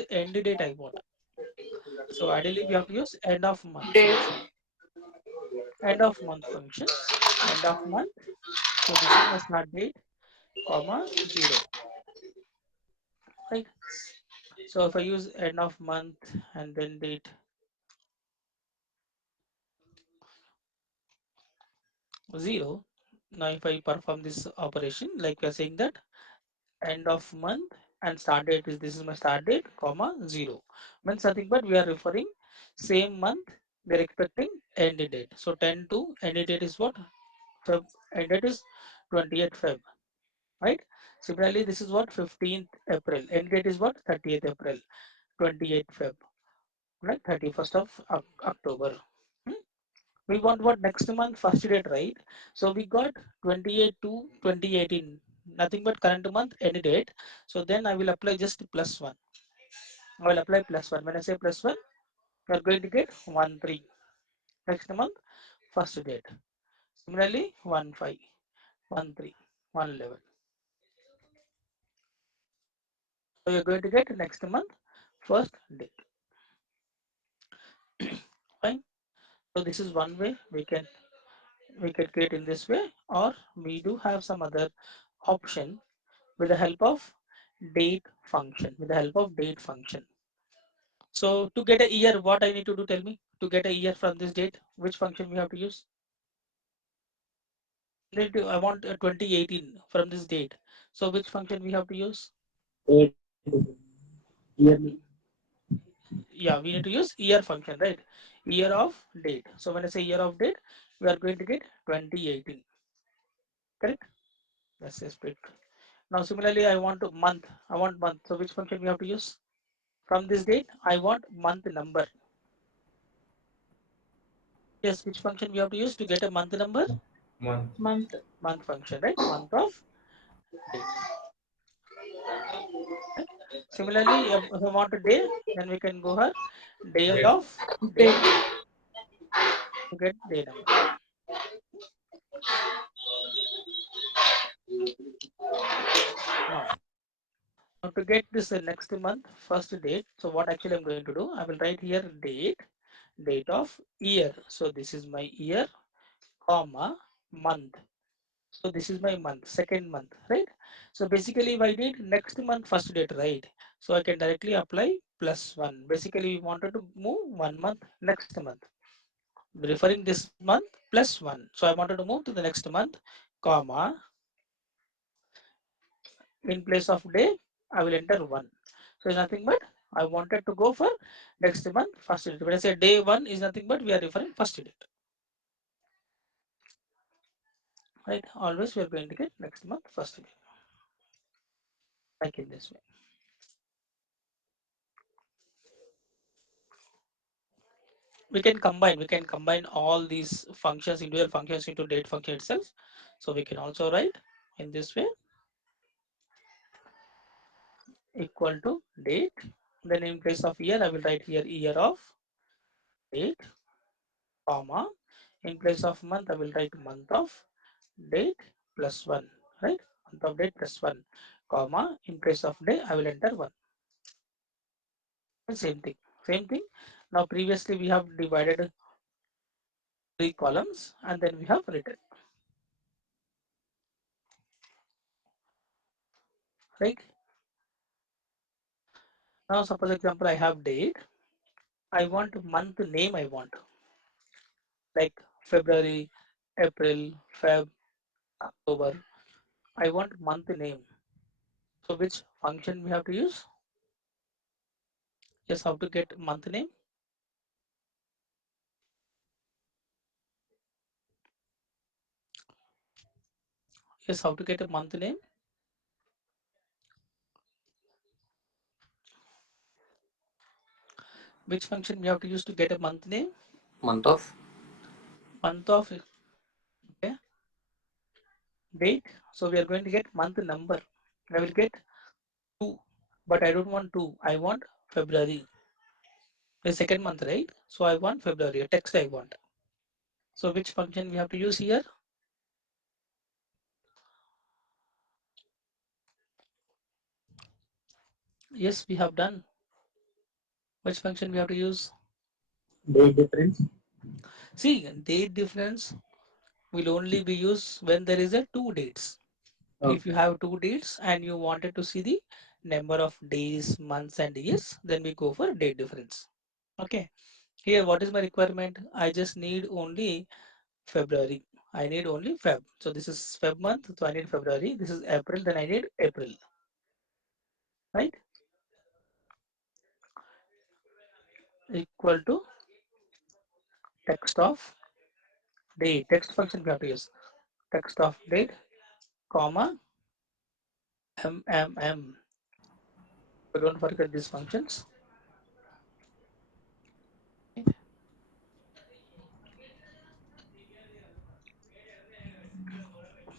month end date I want. So ideally we have to use end of month Date. function. End of month function. End of month. So this is my start date, comma 0. Right. So if I use end of month and then date 0, now if I perform this operation, like we are saying that end of month and start date is this is my start date, comma 0. Means nothing but we are referring same month we are expecting end date. So 10 to end date is what? Feb, end date is 28th Feb, right? Similarly, this is what 15th April. End date is what? 30th April, 28th Feb, right? 31st of October. Hmm? We want what next month first date, right? So we got 28 to 2018, nothing but current month end date. So then I will apply just plus one. I will apply plus one. When I say plus one, you are going to get 1 3 next month first date. Similarly, 1 5, 1 3, 1 11. So you're going to get next month first date. Fine. So this is one way we can create in this way, or we do have some other option with the help of date function. With the help of date function. So to get a year, what I need to do? Tell me. To get a year from this date, which function we have to use? I want 2018 from this date. So which function we have to use? Yeah, we need to use year function, right? Year of date. So when I say year of date, we are going to get 2018. Correct? That's a split. Now similarly, I want to month. I want month. So which function we have to use? From this date, I want month number. Yes, which function we have to use to get a month number? Month. Month. Month function, right? Month of date. Right? Similarly, if I want a day, then we can go her day Date. of date Date. to get day number. Now, now to get this next month first date, so what actually I'm going to do, I will write here date of year. So this is my year, comma month. So this is my month, second month, right? So basically if I need next month first date, right? So I can directly apply plus one. Basically we wanted to move 1 month next month. Referring this month plus one. So I wanted to move to the next month, comma, in place of day, I will enter one. So it's nothing but I wanted to go for next month first date. When I say day one is nothing but we are referring first date. Right? Always we are going to get next month first date. Like in this way. We can combine all these functions, individual functions into date function itself. So we can also write in this way equal to date. Then in place of year, I will write here year of date, comma. In place of month, I will write month of date plus one, right? Month of date plus one, comma. In place of day, I will enter one. Same thing, same thing. Now previously we have divided 3 columns and then we have written, right? Now suppose example I have date. I want month name. I want like February, April, Feb, October. I want month name. So which function we have to use? Yes, how to get month name? Yes, how to get a month name? Which function we have to use to get a month name? Month of Month of, okay, date. So we are going to get month number. I will get two, but I don't want two. I want February. The second month, right? So I want February. A text I want. So which function we have to use here? Yes, we have done. Which function we have to use? Date difference. See, date difference will only be used when there is a two dates. If you Okay. have two dates and you wanted to see the number of days, months and years, then we go for date difference. Okay. Here, what is my requirement? I just need only February. I need only Feb. So this is Feb month, so I need February. This is April, then I need April, right? Equal to text of date. Text function we have to use. Text of date, comma, MMM. So don't forget these functions.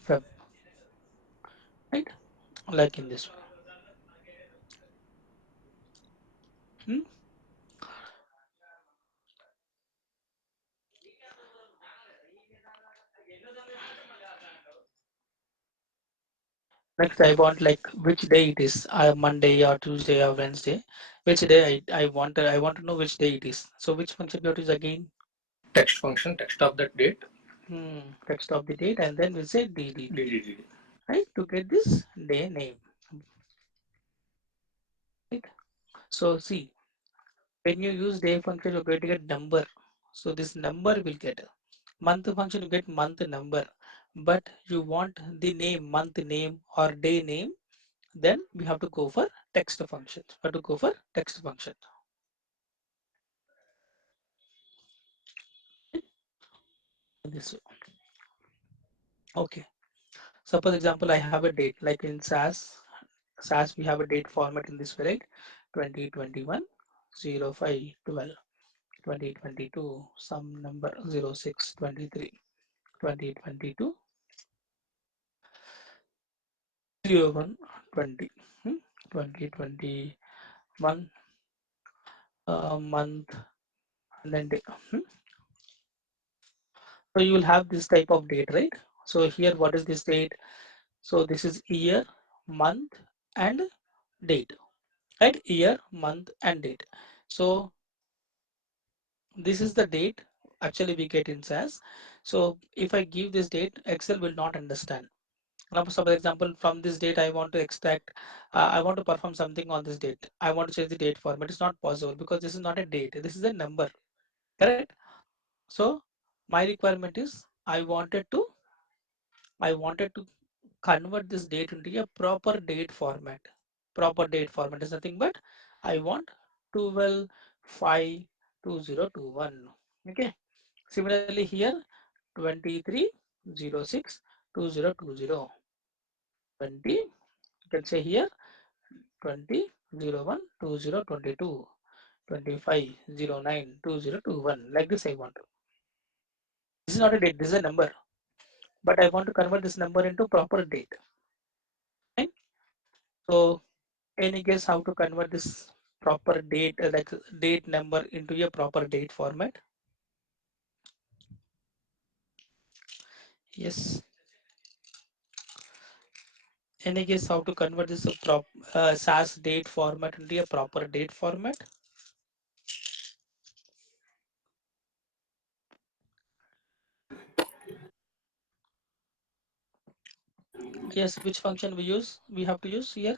Feb, right? Like in this way. Hmm? Next, I want like which day it is, Monday or Tuesday or Wednesday. Which day I want to know which day it is. So which function we have to use again? Text function, text of that date. Text of the date and then we say DDD, DDD. right? To get this day name, right? So see, when you use day function, you're going to get number. So this number will get month function, you get month number. But you want the name, month name or day name, then we have to go for text function. We have to go for text function. This way. Okay. Suppose example, I have a date like in SAS we have a date format in this way, right? 2021 05/12, 2022 some number 06/23, 2022 01/20, 2021 month and then day. Hmm. So you will have this type of date, right? So here what is this date? So this is year, month and date, right? Year, month and date. So this is the date actually we get in SAS. So if I give this date, Excel will not understand. Now, for example, from this date, I want to extract, I want to perform something on this date. I want to change the date format. It's not possible because this is not a date. This is a number, correct? So my requirement is I wanted to convert this date into a proper date format. Proper date format is nothing but I want 12/5/2021. Okay. Similarly here 23/06/2020. 20 you can say here 20/01/2022, 25/09/2021. Like this I want. This is not a date, this is a number. But I want to convert this number into proper date. Right? So any guess how to convert this proper date like date number into a proper date format? Yes. Any guess how to convert this SAS date format into a proper date format? Yes, which function we have to use here.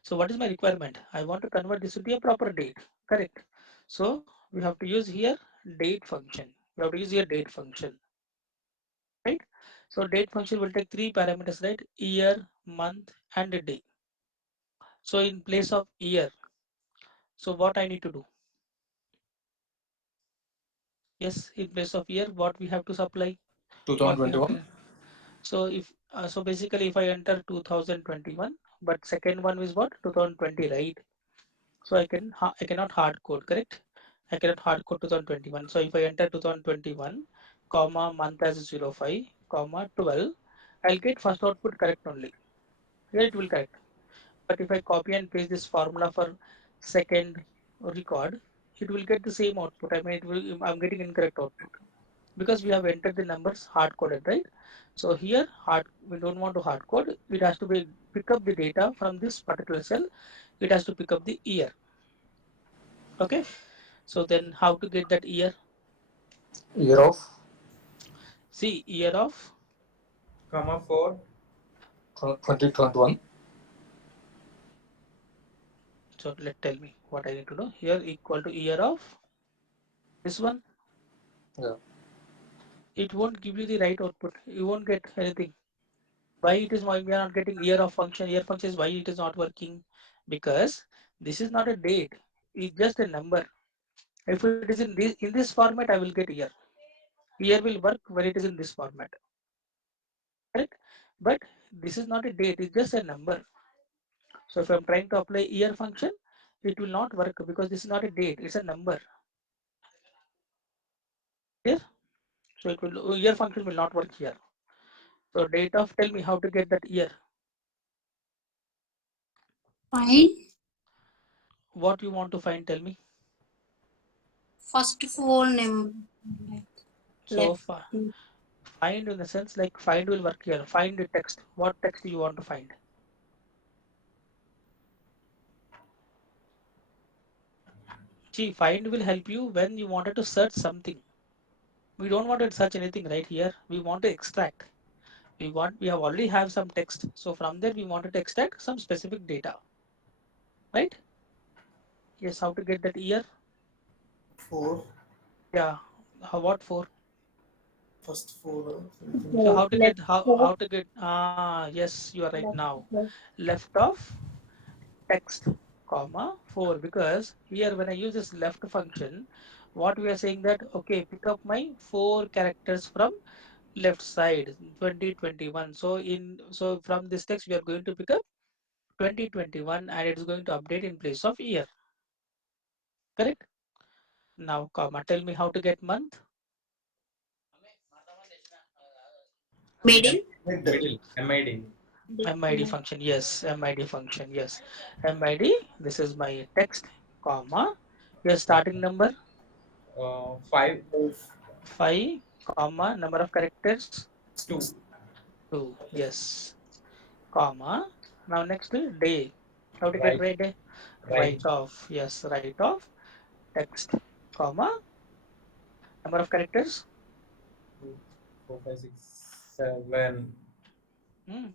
So what is my requirement? I want to convert this to a proper date, correct? So we have to use here date function. We have to use here date function, right? So date function will take three parameters, right? Year, month, and a day. So in place of year, so what I need to do? Yes, in place of year, what we have to supply? What we have 2021. to. So if so basically if I enter 2021, but second one is what? 2020, right? So I cannot hard code, correct? I cannot hard code 2021. So if I enter 2021, comma month as 05, comma 12, I'll get first output correct only. Here it will correct. But if I copy and paste this formula for second record, it will get the same output. I mean, I'm getting incorrect output. because we have entered the numbers hard coded, right? So here hard we don't want to hard code. It has to be pick up the data from this particular cell. It has to pick up the year. Okay. So then how to get that year? Year of See year of, comma 4. 2021. so let tell me what I need to do. Here equal to year of this one. Yeah. It won't give you the right output. You won't get anything. Why it is why we are not getting year of function? Year function is why it is not working, because this is not a date. It's just a number. If it is in this format, I will get year. Year will work when it is in this format, correct? But this is not a date. It's just a number. So if I'm trying to apply year function, it will not work because this is not a date. It's a number. Here, so it will year function will not work here. So date of, tell me how to get that year. Find What you want to find? Tell me. first four number So left. find in the sense like find will work here. Find the text. What text do you want to find? See, find will help you when you wanted to search something. We don't want to search anything right here. We want to extract. We have already have some text. So from there we wanted to extract some specific data, right? Yes, how to get that year? 4. Yeah. How, what for? First 4 something. So Four how to left get four how to get yes, you are right left now. four. Left of text comma 4, because here when I use this left function, what we are saying that okay, pick up my 4 characters from left side 2021. So so from this text we are going to pick up 2021 and it's going to update in place of year, correct? Now comma, tell me how to get month. Middle Middle. MID. MID function, yes, MID function, yes. MID, this is my text comma, your starting number 5. 5 comma number of characters 2. 2, yes, comma. Now next day, how to get Right. right day? Right. Write off, yes, write off text comma number of characters. 2, 4, 5, 6, 7. Hmm.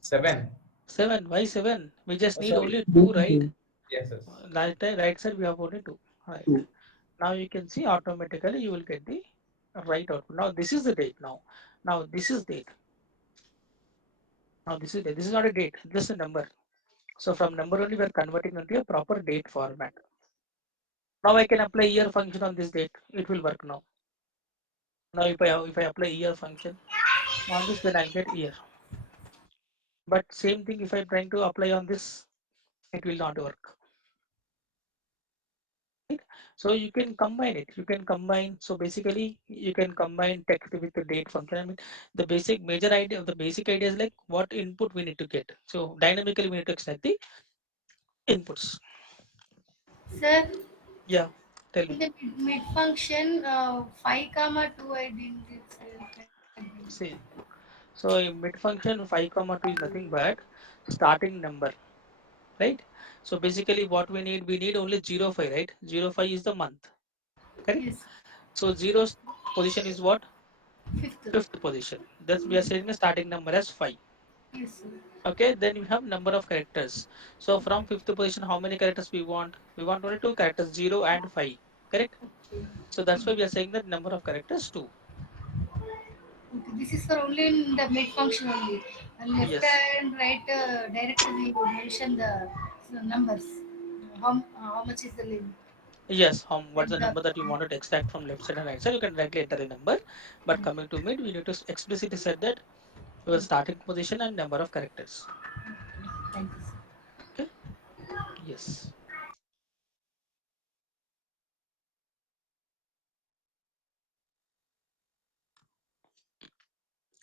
7. 7, why 7? We just need Sorry. only 2, right? Yes, yes. Right side we have only 2, right? Now you can see automatically you will get the right output. Now this is the date now. Now this is date. Now this is date. This is not a date, just a number. So from number only we are converting into a proper date format. Now I can apply year function on this date. It will work now. Now if I apply year function on this, then I'll get year. But same thing if I'm trying to apply on this, it will not work. Right? So you can combine it. You can combine. So basically, you can combine text with the date function. I mean, the basic major idea of the basic idea is like what input we need to get. So dynamically, we need to extract the inputs. sir. Yeah, tell In me. the mid function 5 comma 2 I didn't get See, so in mid function 5 comma 2 is nothing but starting number, right? So basically, what we need only 05, right? 05 is the month, correct? yes So zero's position is what? fifth Fifth position. Thus we are saying the starting number as 5. yes sir. Okay, then we have number of characters. So from fifth position, how many characters we want? We want only 2 characters, 0 and 5. Correct? So that's why we are saying that number of characters 2. Okay, this is for only in the mid function only. Left Yes. and right directly we mention the numbers. How much is the limit? Yes. What's Then the the number that you wanted to extract from left side and right side? You can directly enter a number. But coming to mid, we need to explicitly set that your starting position and number of characters. thank you sir. Okay. Yes.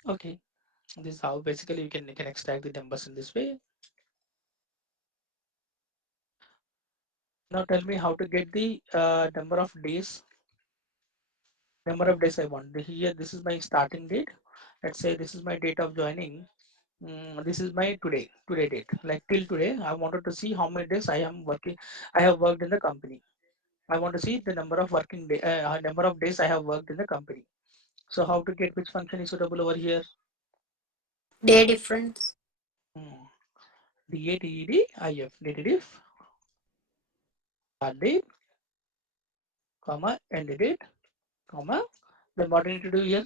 Okay. This is how basically you can extract the numbers in this way. Now tell me how to get the number of days. number of days I want. Here, this is my starting date. Let's say this is my date of joining. This is my today date. Like till today, I wanted to see how many days I am working. I have worked in the company. I want to see the number of working day, number of days I have worked in the company. So how to get which function is suitable over here? Day difference. Hmm. DATEDIF, dative, start date, comma, end date, comma. Then what I need to do here?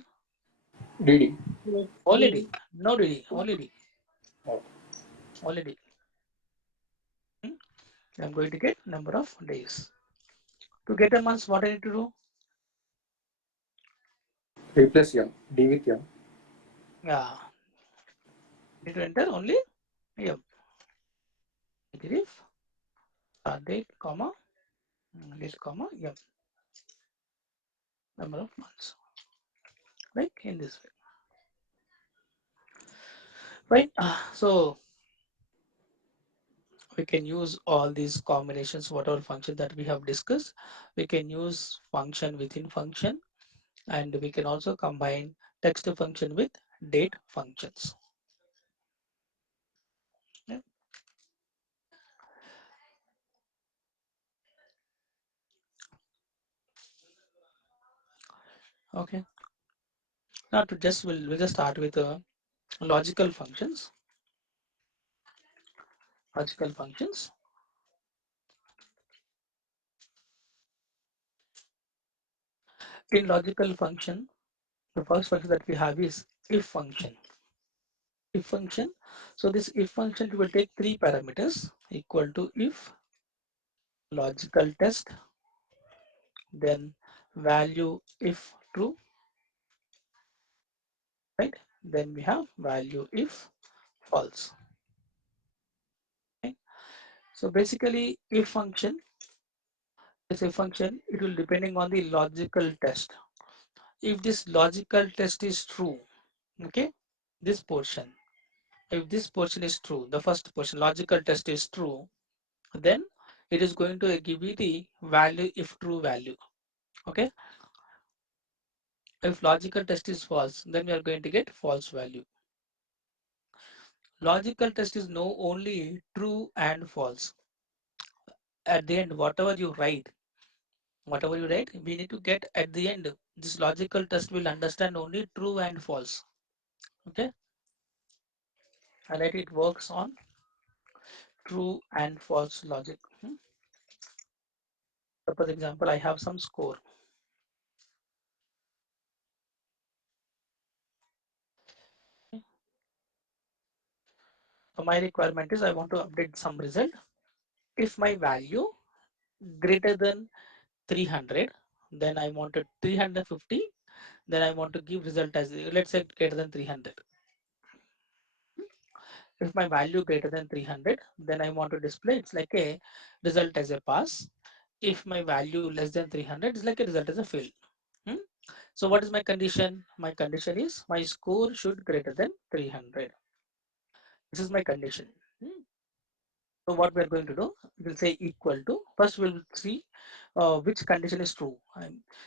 DD. Already, no DD, already, Oh, already. Hmm. I'm going to get number of days. To get a month, what I need to do? replace M. D with M. Yeah, need to enter only M. Negative, start date, comma, date, comma, M. Number of months. Like in this way. Right? So we can use all these combinations, whatever function that we have discussed. We can use function within function, and we can also combine text function with date functions. Yeah. Okay. Now to just we'll just start with logical functions. Logical functions. In logical function, the first function that we have is if function. If function. So this if function will take three parameters equal to if logical test, then value if true, right? Then we have value if false. Right? So basically, if function is a function, it will depending on the logical test. If this logical test is true, okay, this portion. If this portion is true, the first portion logical test is true, then it is going to give you the value if true value. Okay. If logical test is false, then we are going to get false value. Logical test is no only true and false. At the end, whatever you write, we need to get at the end. This logical test will understand only true and false. Okay, and let it works on true and false logic. Suppose example, I have some score. So my requirement is I want to update some result. If my value greater than 300, then I wanted 350. Then I want to give result as, let's say, greater than 300. If my value greater than 300, then I want to display it's like a result as a pass. If my value less than 300, it's like a result as a fail. Hmm? So what is my condition? My condition is my score should greater than 300. This is my condition. Hmm? So what we're going to do, we'll say equal to, first we'll see which condition is true.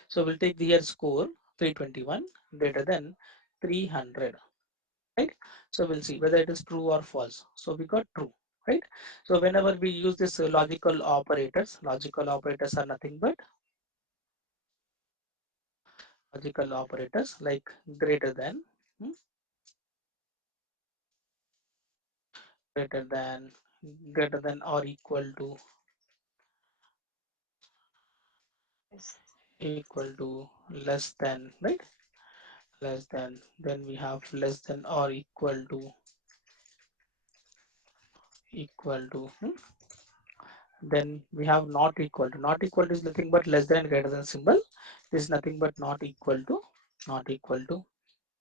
So we'll take the here score 321 greater than 300, right? So we'll see whether it is true or false. So we got true, right? So whenever we use this logical operators are nothing but logical operators like greater than, hmm, greater than, greater than or equal to, less than, right? Less than, then we have less than or equal to, then we have not equal to. Not equal to is nothing but less than and greater than symbol. This is nothing but not equal to, not equal to.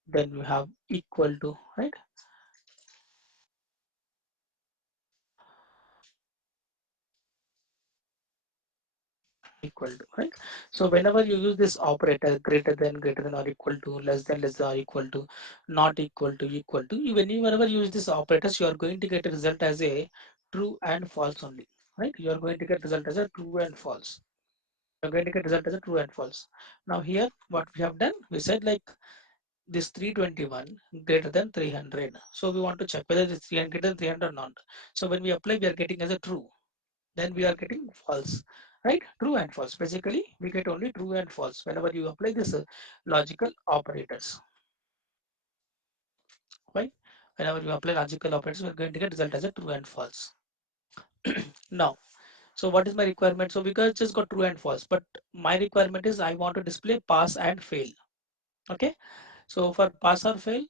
Then we have equal to, right? Equal to, right? So whenever you use this operator greater than or equal to, less than or equal to, not equal to, equal to, you whenever you use this operators, you are going to get a result as a true and false only, right? You are going to get result as a true and false. You're going to get result as a true and false. Now here, what we have done, we said like this 321 greater than 300. So we want to check whether this 300 greater than 300 or not. So when we apply, we are getting as a true. Then we are getting false, right? True and false. Basically, we get only true and false whenever you apply this logical operators. Right? Whenever you apply logical operators, we are going to get result as a true and false. Now, so what is my requirement? So we just got true and false, but my requirement is I want to display pass and fail. Okay. So for pass or fail,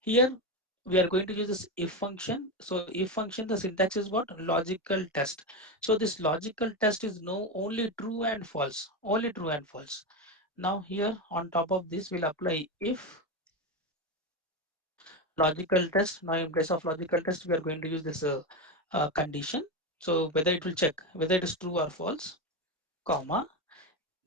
here we are going to use this if function. So if function, the syntax is what? Logical test. So this logical test is no only true and false, only true and false. Now here on top of this, we'll apply if logical test. Now in place of logical test, we are going to use this condition. So whether it will check whether it is true or false, comma.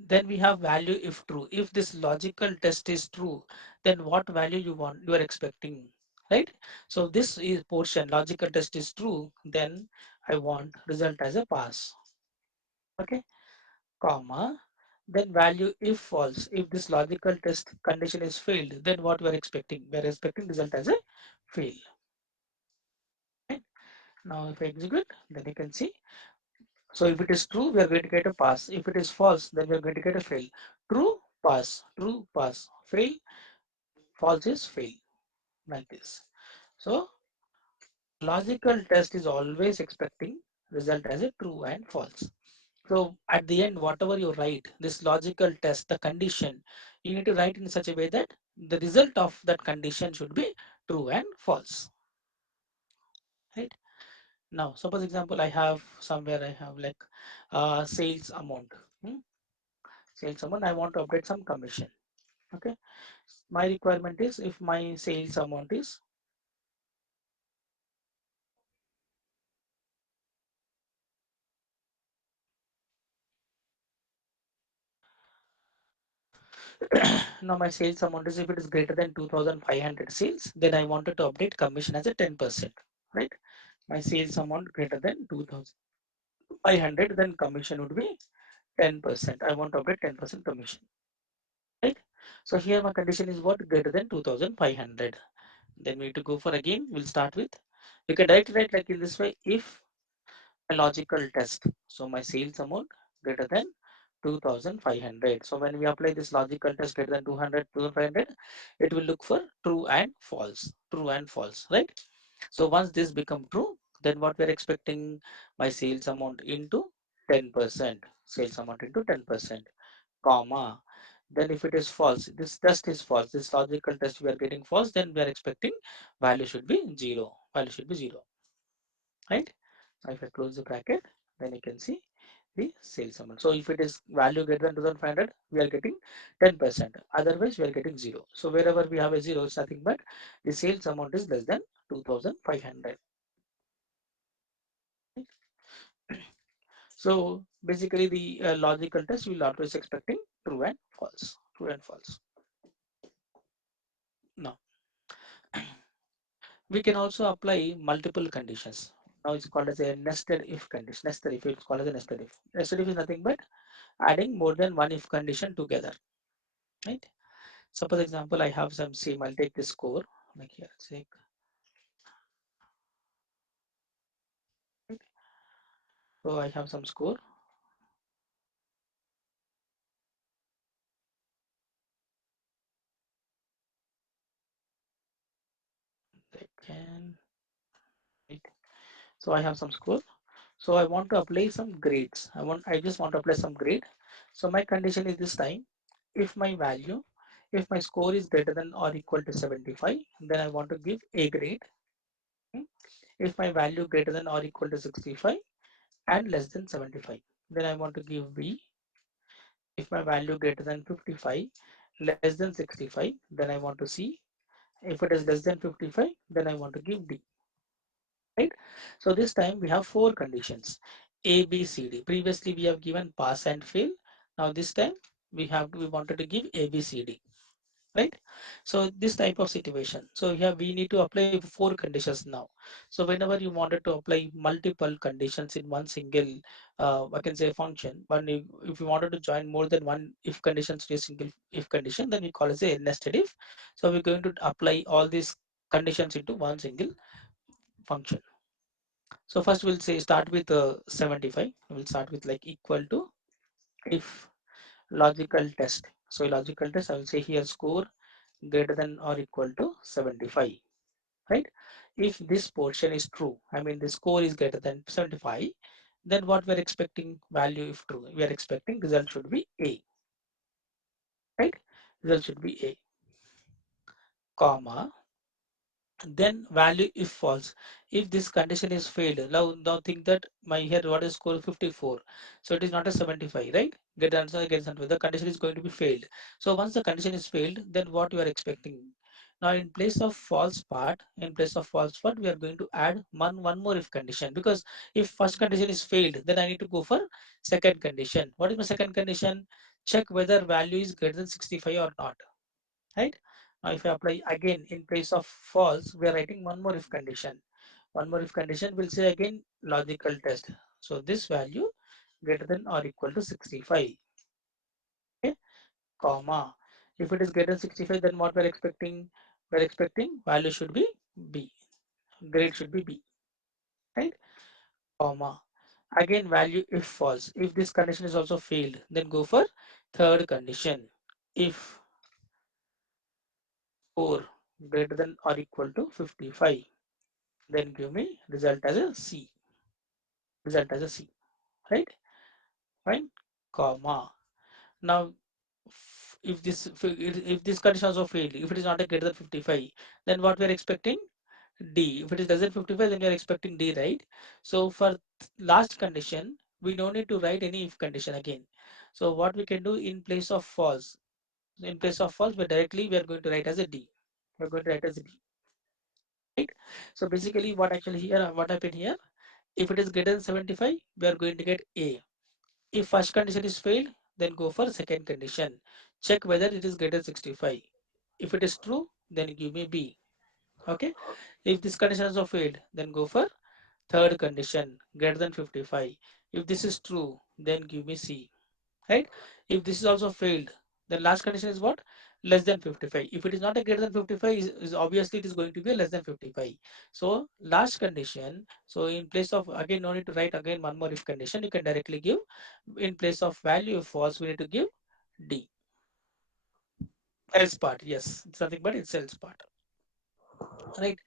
Then we have value if true. If this logical test is true, then what value you are expecting, right? So this is portion logical test is true, then I want result as a pass. Okay, comma. Then value if false. If this logical test condition is failed, then what we are expecting? We are expecting result as a fail. Right? Now if I execute, then you can see. So if it is true, we are going to get a pass. If it is false, then we are going to get a fail. True, pass, fail, false is fail, like this. So logical test is always expecting result as a true and false. So at the end, whatever you write, this logical test, the condition, you need to write in such a way that the result of that condition should be true and false. Right? Now, suppose example, I have somewhere I have like sales amount. Hmm? Sales amount, I want to update some commission. Okay. My requirement is if my sales amount is now my sales amount is if it is greater than 2500 sales, then I wanted to update commission as a 10%, right? My sales amount greater than 2500, then commission would be 10%. I want to update 10% commission, right? So here my condition is what? Greater than 2500. Then we need to go for again, we'll start with, we can write like in this way, if a logical test. So my sales amount greater than 2500. So when we apply this logical test greater than 200, 2500, it will look for true and false, right? So once this become true, then what we're expecting, my sales amount into 10%, sales amount into 10%, comma. Then if it is false, this test is false, this logical test we are getting false, then we are expecting value should be zero, right? Now if I close the bracket, then you can see the sales amount. So if it is value greater than 2500, we are getting 10%. Otherwise, we are getting zero. So wherever we have a zero, it's nothing but the sales amount is less than 2500. So basically, the logical test will always expecting true and false. True and false. Now we can also apply multiple conditions. Now it's called as a nested if condition. Nested if, it's called as a nested if. Nested if is nothing but adding more than one if condition together, right? Suppose example, I have some sim, I'll take the score, like here, say, right? So I have some score, they can, right? So I have some score. So I want to apply some grades. I just want to apply some grade. So my condition is this time, if my value, if my score is greater than or equal to 75, then I want to give A grade. Hmm. If my value greater than or equal to 65 and less than 75, then I want to give B. If my value greater than 55, less than 65, then I want to C. If it is less than 55, then I want to give D, right? So this time we have four conditions, A, B, C, D. Previously we have given pass and fail. Now this time we wanted to give A, B, C, D. right? So this type of situation. So here we need to apply four conditions now. So whenever you wanted to apply multiple conditions in one single, I can say function, but if you wanted to join more than one if conditions to a single if condition, then we call it a nested if. So we're going to apply all these conditions into one single function. So first we'll say start with 75. We'll start with like equal to if logical test. So logical test, I will say here score greater than or equal to 75, right? If this portion is true, I mean the score is greater than 75, then what we're expecting value if true, we are expecting result should be A, right? Result should be A, comma, then value if false. If this condition is failed, now think that my here what is score 54, so it is not a 75, right? Get answer, get answer, the condition is going to be failed. So once the condition is failed, then what you are expecting? Now in place of false part, in place of false part, we are going to add one more if condition, because if first condition is failed, then I need to go for second condition. What is my second condition? Check whether value is greater than 65 or not, right? Now if I apply again in place of false, we are writing one more if condition. One more if condition will say again logical test. So this value greater than or equal to 65, okay, comma. If it is greater than 65, then what we're expecting? We're expecting value should be B, grade should be B, right? Comma. Again value if false. If this condition is also failed, then go for third condition. If score greater than or equal to 55, then give me result as a C, result as a C, right? Fine, comma. Now if this condition also failed, if it is not a greater than 55, then what we are expecting? D. If it is less than 55, then we are expecting D, right? So for last condition, we don't need to write any if condition again. So what we can do in place of false, in place of false, but directly we are going to write as a D. We're going to write as a D, right? So basically what actually here, what happened here, if it is greater than 75, we are going to get A. If first condition is failed, then go for second condition. Check whether it is greater than 65. If it is true, then give me B. Okay. If this condition also failed, then go for third condition, greater than 55. If this is true, then give me C. Right? If this is also failed, then last condition is what? Less than 55. If it is not a greater than 55, is obviously it is going to be a less than 55. So last condition, so in place of again no need to write again one more if condition, you can directly give in place of value of false, we need to give D. Else part, yes, it's nothing but it's else part. Right.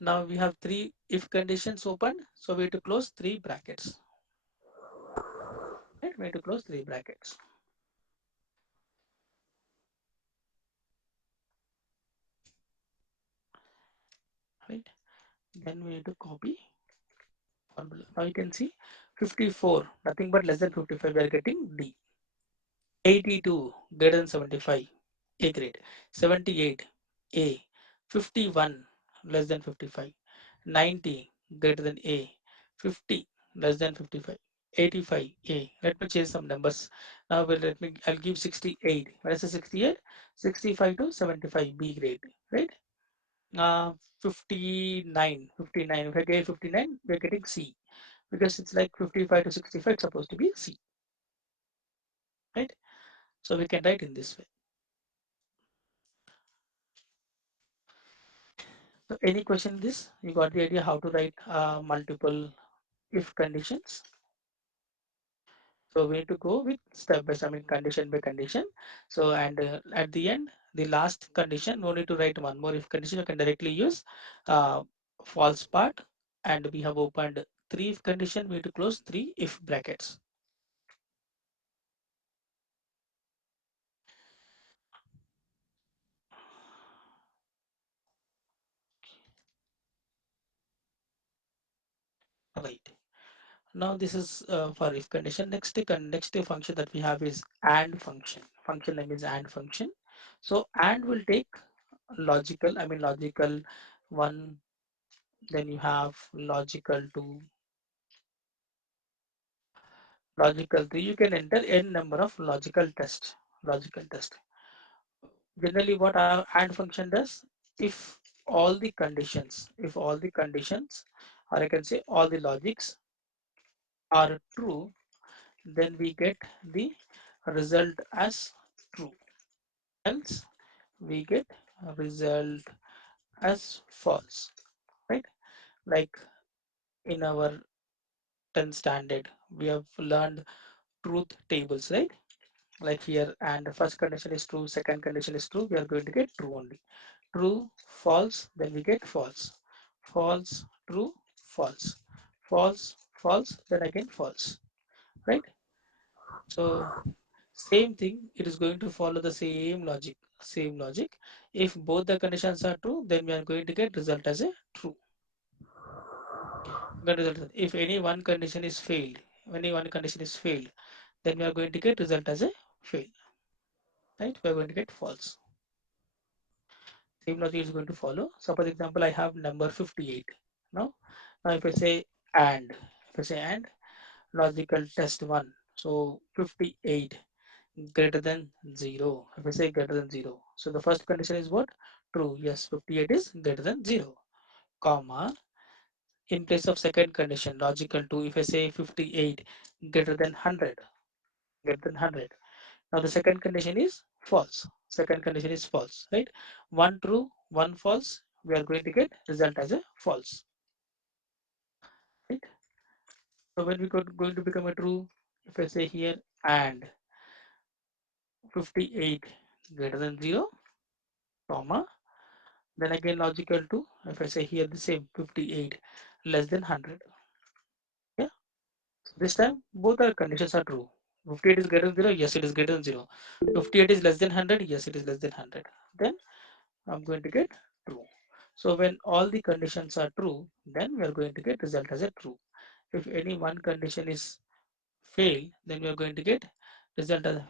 Now we have three if conditions open, so we have to close three brackets. Right, we have to close three brackets. Right. Then we need to copy formula. Now you can see 54, nothing but less than 55, we are getting D. 82 greater than 75, A grade. 78, A. 51 less than 55. 90 greater than A. 50 less than 55. 85, A. Let me change some numbers. Now I'll give 68. When I say 68, 65 to 75, B grade, right? 59, 59. If I get 59, we're getting C, because it's like 55 to 65, it's supposed to be C, right? So we can write in this way. So any question in this? You got the idea how to write multiple if conditions? So we need to go with step by step, I mean condition by condition. So and at the end, the last condition, no need to write one more if condition. You can directly use uh, false part, and we have opened three if condition. We need to close three if brackets. Right. Now this is for if condition. Next function that we have is and function. Function name is and function. So and will take logical, I mean logical one, then you have logical two, logical three. You can enter n number of logical test. Logical test. Generally, what our AND function does, if if all the conditions, or I can say all the logics are true, then we get the result as true. Else, we get a result as false, right? Like in our 10th standard, we have learned truth tables, right? Like here, and the first condition is true, second condition is true, we are going to get true only. True, false, then we get false. False, true, false. False, false, then again false, right? So same thing, it is going to follow the same logic, same logic. If both the conditions are true, then we are going to get result as a true. Get result. If any one condition is failed, any one condition is failed, then we are going to get result as a fail, right? We are going to get false. Same logic is going to follow. Suppose example, I have number 58. Now, now if I say and, if I say and, logical test 1. So 58 greater than 0. If I say greater than 0. So the first condition is what? True. Yes, 58 is greater than 0. Comma. In place of second condition, logical 2, if I say 58 greater than 100. Greater than 100. Now the second condition is false. Second condition is false, right? One true, one false. We are going to get result as a false, right? So when we going to become a true, if I say here and 58 greater than 0, comma, then again logical to, if I say here the same 58 less than 100. Yeah. This time both our conditions are true. 58 is greater than 0. Yes, it is greater than 0. 58 is less than 100. Yes, it is less than 100. Then I'm going to get true. So when all the conditions are true, then we are going to get result as a true. If any one condition is fail, then we are going to get result as,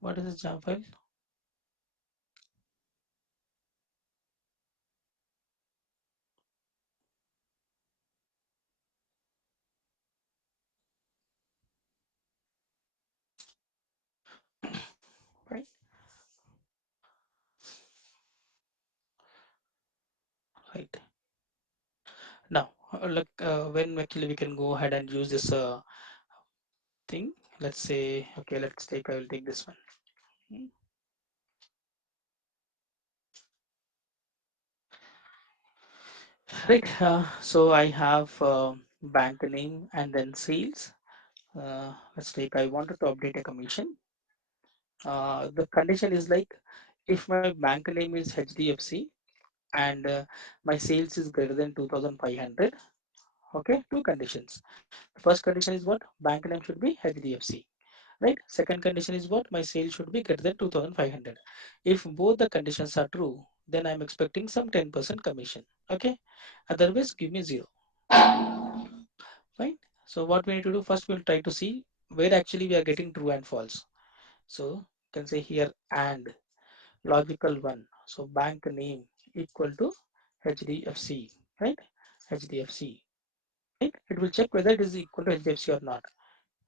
what is this jam file? Right, right. Now, look, when actually we can go ahead and use this thing. Let's say, okay, let's take. I will take this one. Hmm. Right. So I have bank name and then sales. Let's take. I wanted to update a commission. The condition is like if my bank name is HDFC and my sales is greater than 2500. Okay, two conditions. The first condition is what? Bank name should be HDFC, right? Second condition is what? My sales should be greater than 2500. If both the conditions are true, then I'm expecting some 10% commission. Okay, otherwise give me zero. Fine. So what we need to do first, we'll try to see where actually we are getting true and false. So you can say here and logical one. So bank name equal to HDFC, right? HDFC, right? It will check whether it is equal to HDFC or not,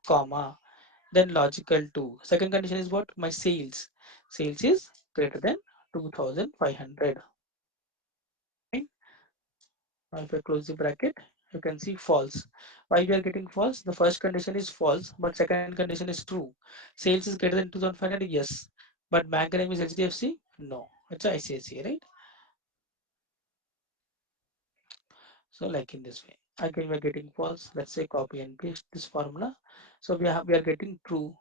comma. Then logical two. Second condition is what? My sales. Sales is greater than 2500. Right? Now if I close the bracket, you can see false. Why we are getting false? The first condition is false, but second condition is true. Sales is greater than 2500. Yes, but bank name is HDFC. No, it's ICICI, right? So like in this way, again we are getting false. Let's say copy and paste this formula. So we are getting true.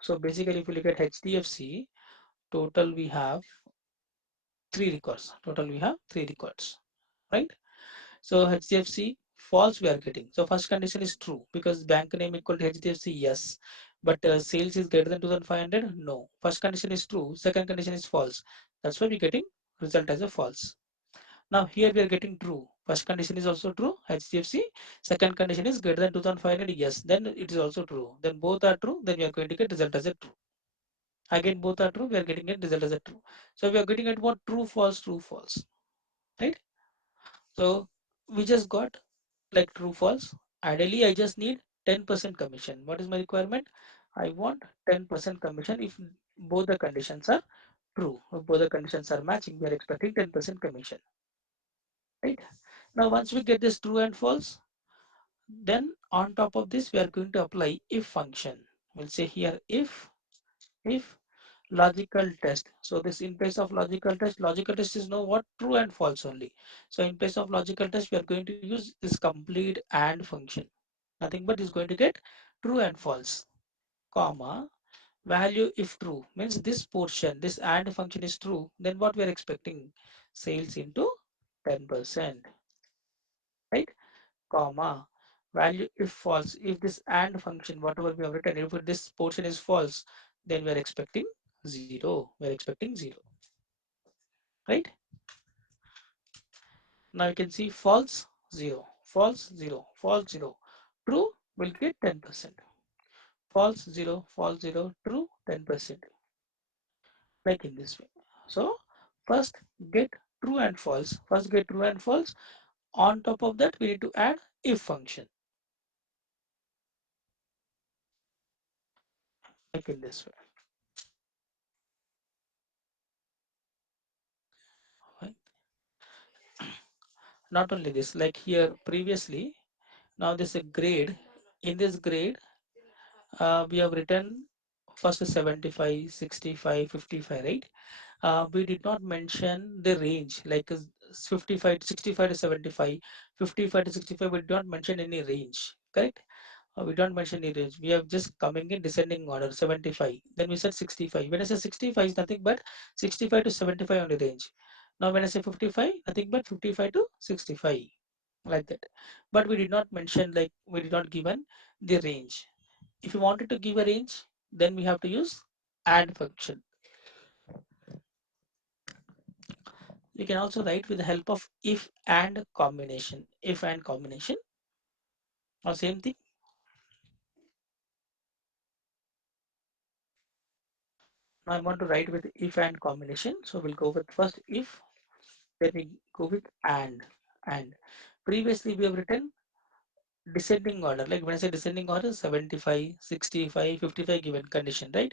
So basically, if you look at HDFC, total we have three records. Total we have three records, right? So HDFC false we are getting. So first condition is true because bank name equal to HDFC. Yes, but sales is greater than 2500. No. First condition is true. Second condition is false. That's why we're getting result as a false. Now here we are getting true. First condition is also true, HDFC. Second condition is greater than 2500. Yes, then it is also true. Then both are true. Then we are going to get result as a true. Again, both are true. We are getting a result as a true. So we are getting at what? True, false, right? So we just got like true, false. Ideally, I just need 10% commission. What is my requirement? I want 10% commission. If both the conditions are true. If both the conditions are matching, we are expecting 10% commission, right? Now, once we get this true and false, then on top of this, we are going to apply if function. We'll say here if logical test. So this in place of logical test is no what true and false only. So in place of logical test, we are going to use this complete and function. Nothing but is going to get true and false, comma value if true means this portion, this and function is true. Then what we are expecting? Sales into 10%, right? Comma value if false, if this and function whatever we have written, if this portion is false, then we are expecting 0. We are expecting 0, right? Now you can see false 0, false 0, false 0, true will get 10%, false 0, false 0, true 10%, like in this way. So first get true and false, first get true and false. On top of that we need to add if function, like in this way, right? Not only this, like here previously, now this is a grade. In this grade, we have written first 75, 65, 55, right? We did not mention the range like 55 to 65 to 75, 55 to 65. We did not mention any range, correct? We don't mention any range. We have just coming in descending order 75. Then we said 65. When I say 65 is nothing but 65 to 75 on the range. Now when I say 55, nothing but 55 to 65, like that. But we did not mention, like we did not given the range. If you wanted to give a range, then we have to use add function. You can also write with the help of if and combination. If and combination or same thing. Now I want to write with if and combination. So we'll go with first if, then we go with and. Previously we have written descending order. Like when I say descending order, 75, 65, 55 given condition, right?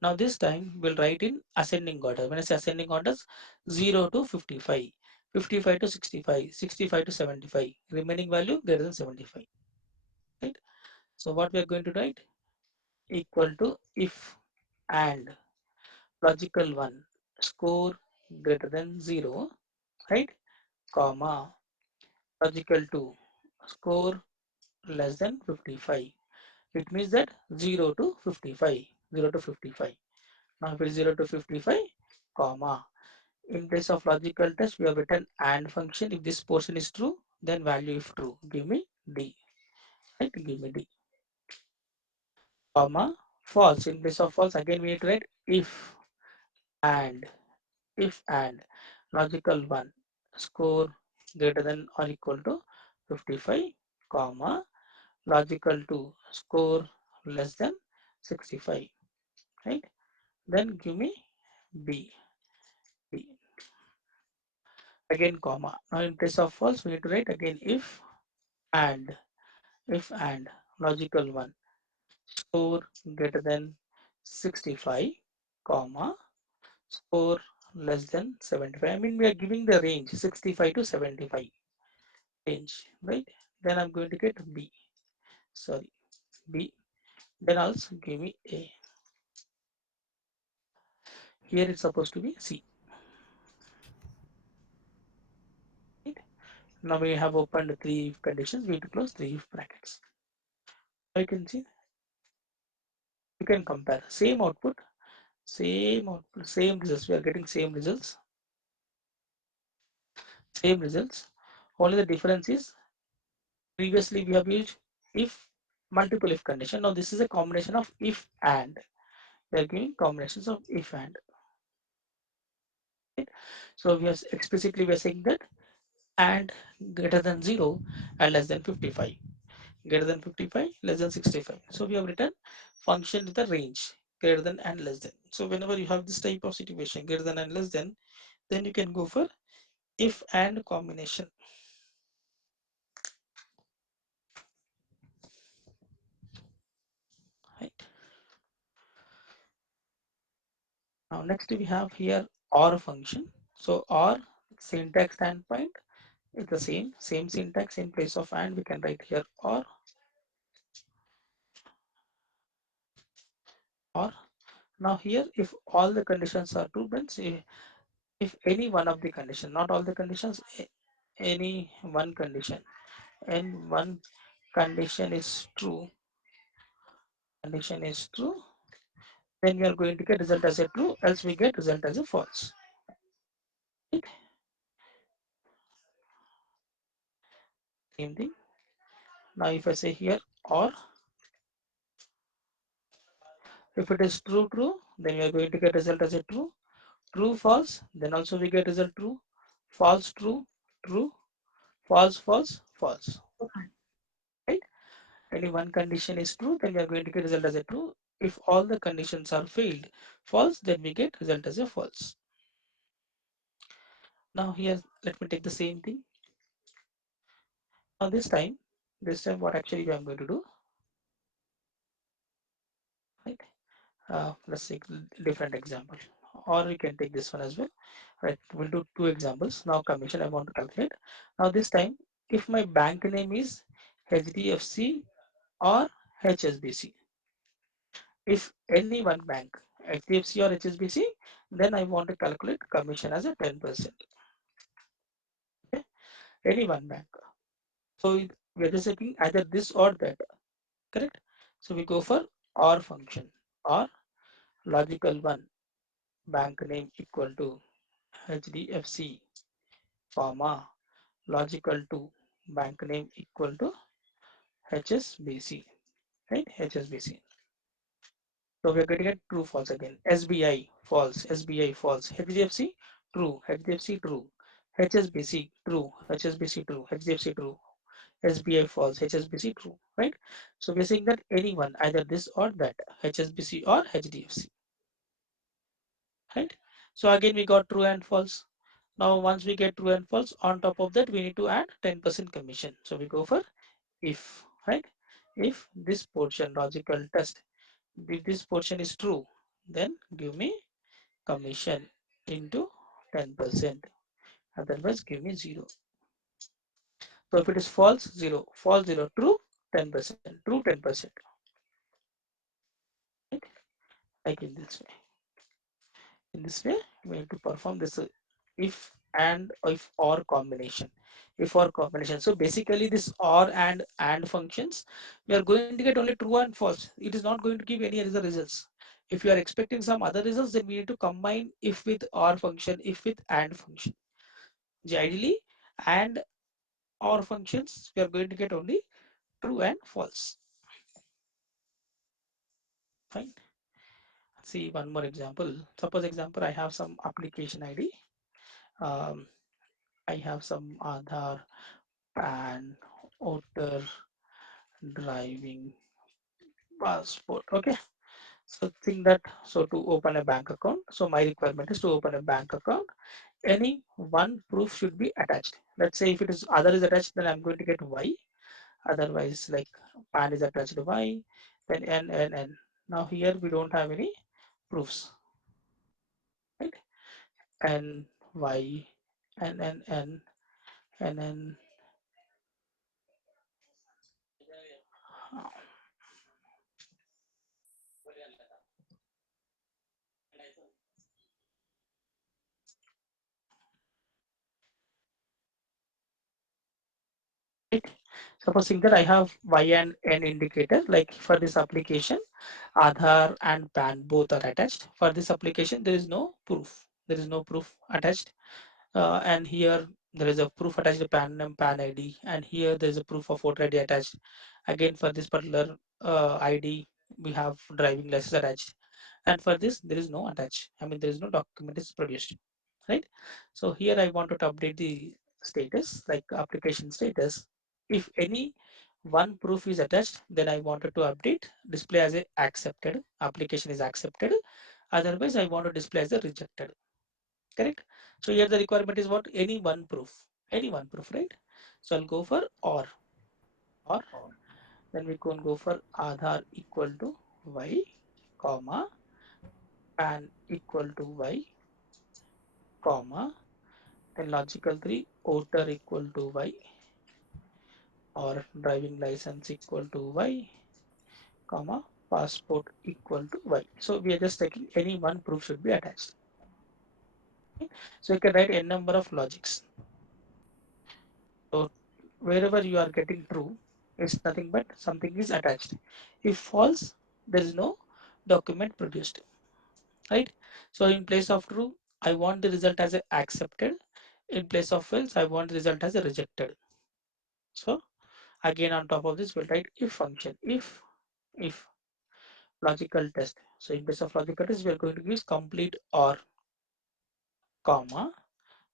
Now this time we'll write in ascending order. When I say ascending orders, 0 to 55, 55 to 65, 65 to 75, remaining value greater than 75, right? So what we are going to write? Equal to if and logical one, score greater than 0, right? Comma logical 2, score less than 55. It means that 0 to 55, 0 to 55. Now if it is 0 to 55, comma. In place of logical test, we have written and function. If this portion is true, then value if true. Give me D. Right? Give me D. Comma false. In place of false, again we need to write and if and logical one, score greater than or equal to 55, comma logical 2, score less than 65, right? Then give me B. B. Again comma. Now in place of false, we need to write again and if and logical one, score greater than 65, comma score less than 75. I mean we are giving the range 65 to 75 range, right? Then I'm going to get B. Sorry, B. Then also give me A. Here it's supposed to be C. Right? Now we have opened three if conditions. We need to close three if brackets. I can see you can compare same output, same results. We are getting same results. Only the difference is previously we have used if multiple if condition. Now this is a combination of if and. We are giving combinations of if and. Right? So we are explicitly we are saying that and greater than 0 and less than 55, greater than 55, less than 65. So we have written function with a range greater than and less than. So whenever you have this type of situation greater than and less than, then you can go for if and combination, right? Now next we have here OR function. So OR syntax standpoint is the same syntax. In place of and we can write here or. Now here if all the conditions are true, then say if any one of the condition, not all the conditions, any one condition and one condition is true, then we are going to get result as a true, else we get result as a false. Right? Same thing. Now if I say here or, if it is true, then we are going to get result as a true false, then also we get result true, false true, false false. Right? Only one condition is true, then we are going to get result as a true. If all the conditions are failed, false, then we get result as a false. Now here, let me take the same thing. Now this time what actually I'm going to do, right? Let's take different example, or we can take this one as well. Right, we'll do two examples. Now commission I want to calculate. Now this time, if my bank name is HDFC or HSBC, if any one bank, HDFC or HSBC, then I want to calculate commission as a 10%. Okay? Any one bank. So we're just taking either this or that, correct? So we go for OR function, or logical one, bank name equal to HDFC, comma, logical 2, bank name equal to HSBC, right? HSBC. So we are getting a true false again. SBI false, SBI false, HDFC true, HDFC true, HSBC true, HSBC true, HDFC true, SBI false, HSBC true, right? So we're saying that anyone, either this or that, HSBC or HDFC, right? So again we got true and false. Now once we get true and false, on top of that we need to add 10% commission. So we go for if, right? If this portion logical test, if this portion is true, then give me commission into 10%. Otherwise give me 0. So if it is false, 0, false 0, true 10%, true 10%, right? Like in this way. In this way, we need to perform this if and if or combination. If or combination. So basically this or and functions, we are going to get only true and false. It is not going to give any other results. If you are expecting some other results, then we need to combine if with or function, if with and function. Ideally, and or functions, we are going to get only true and false. Fine. See one more example. Suppose example, I have some application ID. Um, I have some Aadhaar, PAN, voter, driving, passport. Okay. So think that, so to open a bank account, so my requirement is to open a bank account. Any one proof should be attached. Let's say if it is other is attached, then I'm going to get Y. Otherwise, like PAN is attached to Y, then N. Now here we don't have any proofs, right? N, Y, N. Right? Supposing that I have Y and N indicator, like for this application, Aadhaar and PAN both are attached. For this application, there is no proof. There is no proof attached. And here there is a proof attached to PAN and PAN ID, and here there is a proof of voter ID attached. Again, for this particular ID, we have driving license attached. And for this, there is no attached. I mean, there is no document is produced, right? So here I wanted to update the status, like application status. If any one proof is attached, then I wanted to update display as a accepted, application is accepted. Otherwise, I want to display as a rejected, correct? So here the requirement is what? Any one proof, right? So I'll go for or then we can go for Aadhaar equal to Y, comma, pan equal to y, comma, then logical 3, voter equal to y, or driving license equal to y, comma, passport equal to y. So we are just taking any one proof should be attached. Okay? So you can write n number of logics. So wherever you are getting true, it's nothing but something is attached. If false, there is no document produced. Right? So in place of true, I want the result as a accepted. In place of false, I want the result as a rejected. So again on top of this, we'll write if function. If logical test. So in place of logical test, we are going to use complete or, comma,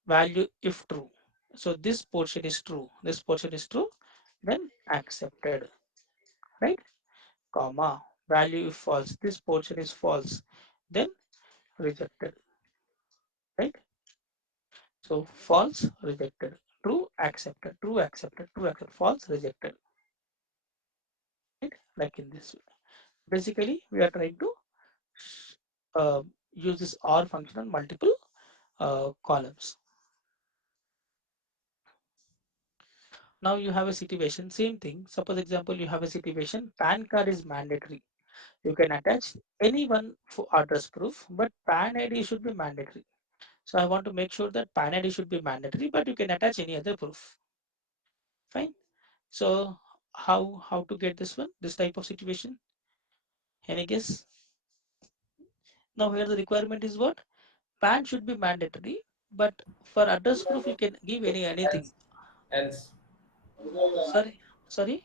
value if true. So this portion is true. This portion is true. Then accepted. Right? Comma, value if false. This portion is false. Then rejected. Right? So false, rejected. True, accepted. True, accepted. True, accepted. False, rejected. Right? Like in this way. Basically, we are trying to uh, use this OR function on multiple columns. Now you have a situation, same thing. Suppose example, you have a situation, PAN card is mandatory. You can attach any one for address proof, but PAN ID should be mandatory. So I want to make sure that PAN ID should be mandatory, but you can attach any other proof. Fine. So how to get this one, this type of situation? Any guess? Now here the requirement is what? PAN should be mandatory, but for address proof you can give anything. else, else, Sorry, sorry,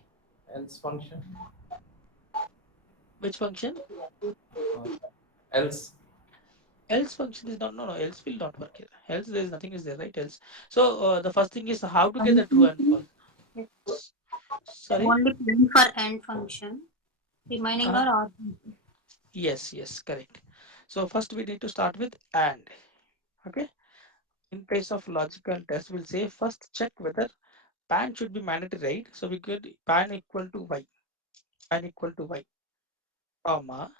else function, which function? uh, else. Else function is not, no, no, else will not work here. Else there is nothing is there, right? Else. So the first thing is how to get the true and false. Sorry. Only plan for end function. Remaining Uh, are all function. yes, yes, correct. So first we need to start with and. Okay. In place of logical test, we'll say first check whether pan should be mandatory, right? So we could pan equal to y, pan equal to y, comma.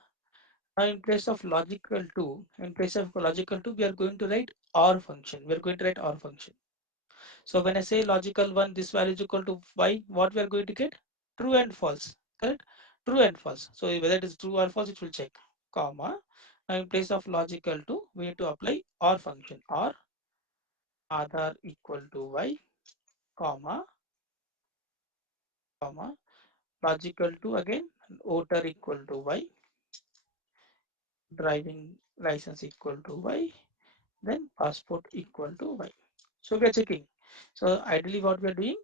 Now in place of logical 2, in place of logical 2, we are going to write or function. We are going to write or function. So when I say logical 1, this value is equal to y, what we are going to get? True and false, correct? True and false. So whether it is true or false, it will check, comma. Now in place of logical 2, we need to apply or function, or Aadhaar equal to y, comma, comma, logical 2 again, voter equal to y, driving license equal to y, then passport equal to y. So we are checking. So ideally what we are doing,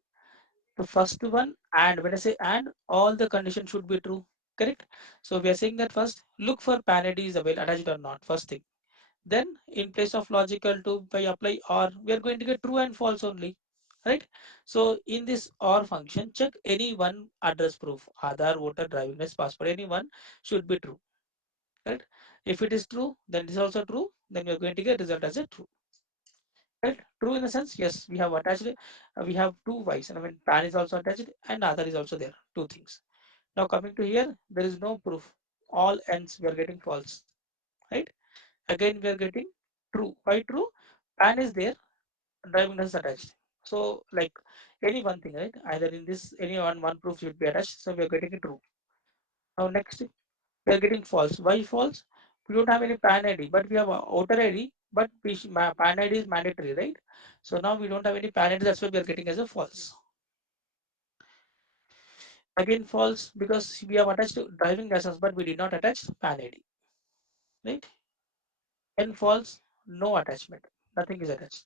the first one, and when I say and, all the conditions should be true, correct? So we are saying that first look for pan ID is available attached or not, first thing. Then in place of logical to by apply or, we are going to get true and false only, right? So in this or function, check any one address proof, Aadhaar, voter, driving license, passport, any one should be true, right? If it is true, then this is also true, then we are going to get result as a true. Right? True in the sense, yes, we have attached, we have two Y's, and I mean pan is also attached and other is also there, two things. Now coming to here, there is no proof. All ends we are getting false, right? Again we are getting true. Why true? Pan is there, driving license attached. So like any one thing, right? Either in this any one proof should be attached. So we are getting it true. Now next we are getting false. Why false? We don't have any PAN ID, but we have a voter ID, but PAN ID is mandatory, right? So now we don't have any PAN ID, that's why we are getting as a false. Again false because we have attached to driving license, but we did not attach PAN ID, right? And false, no attachment, nothing is attached.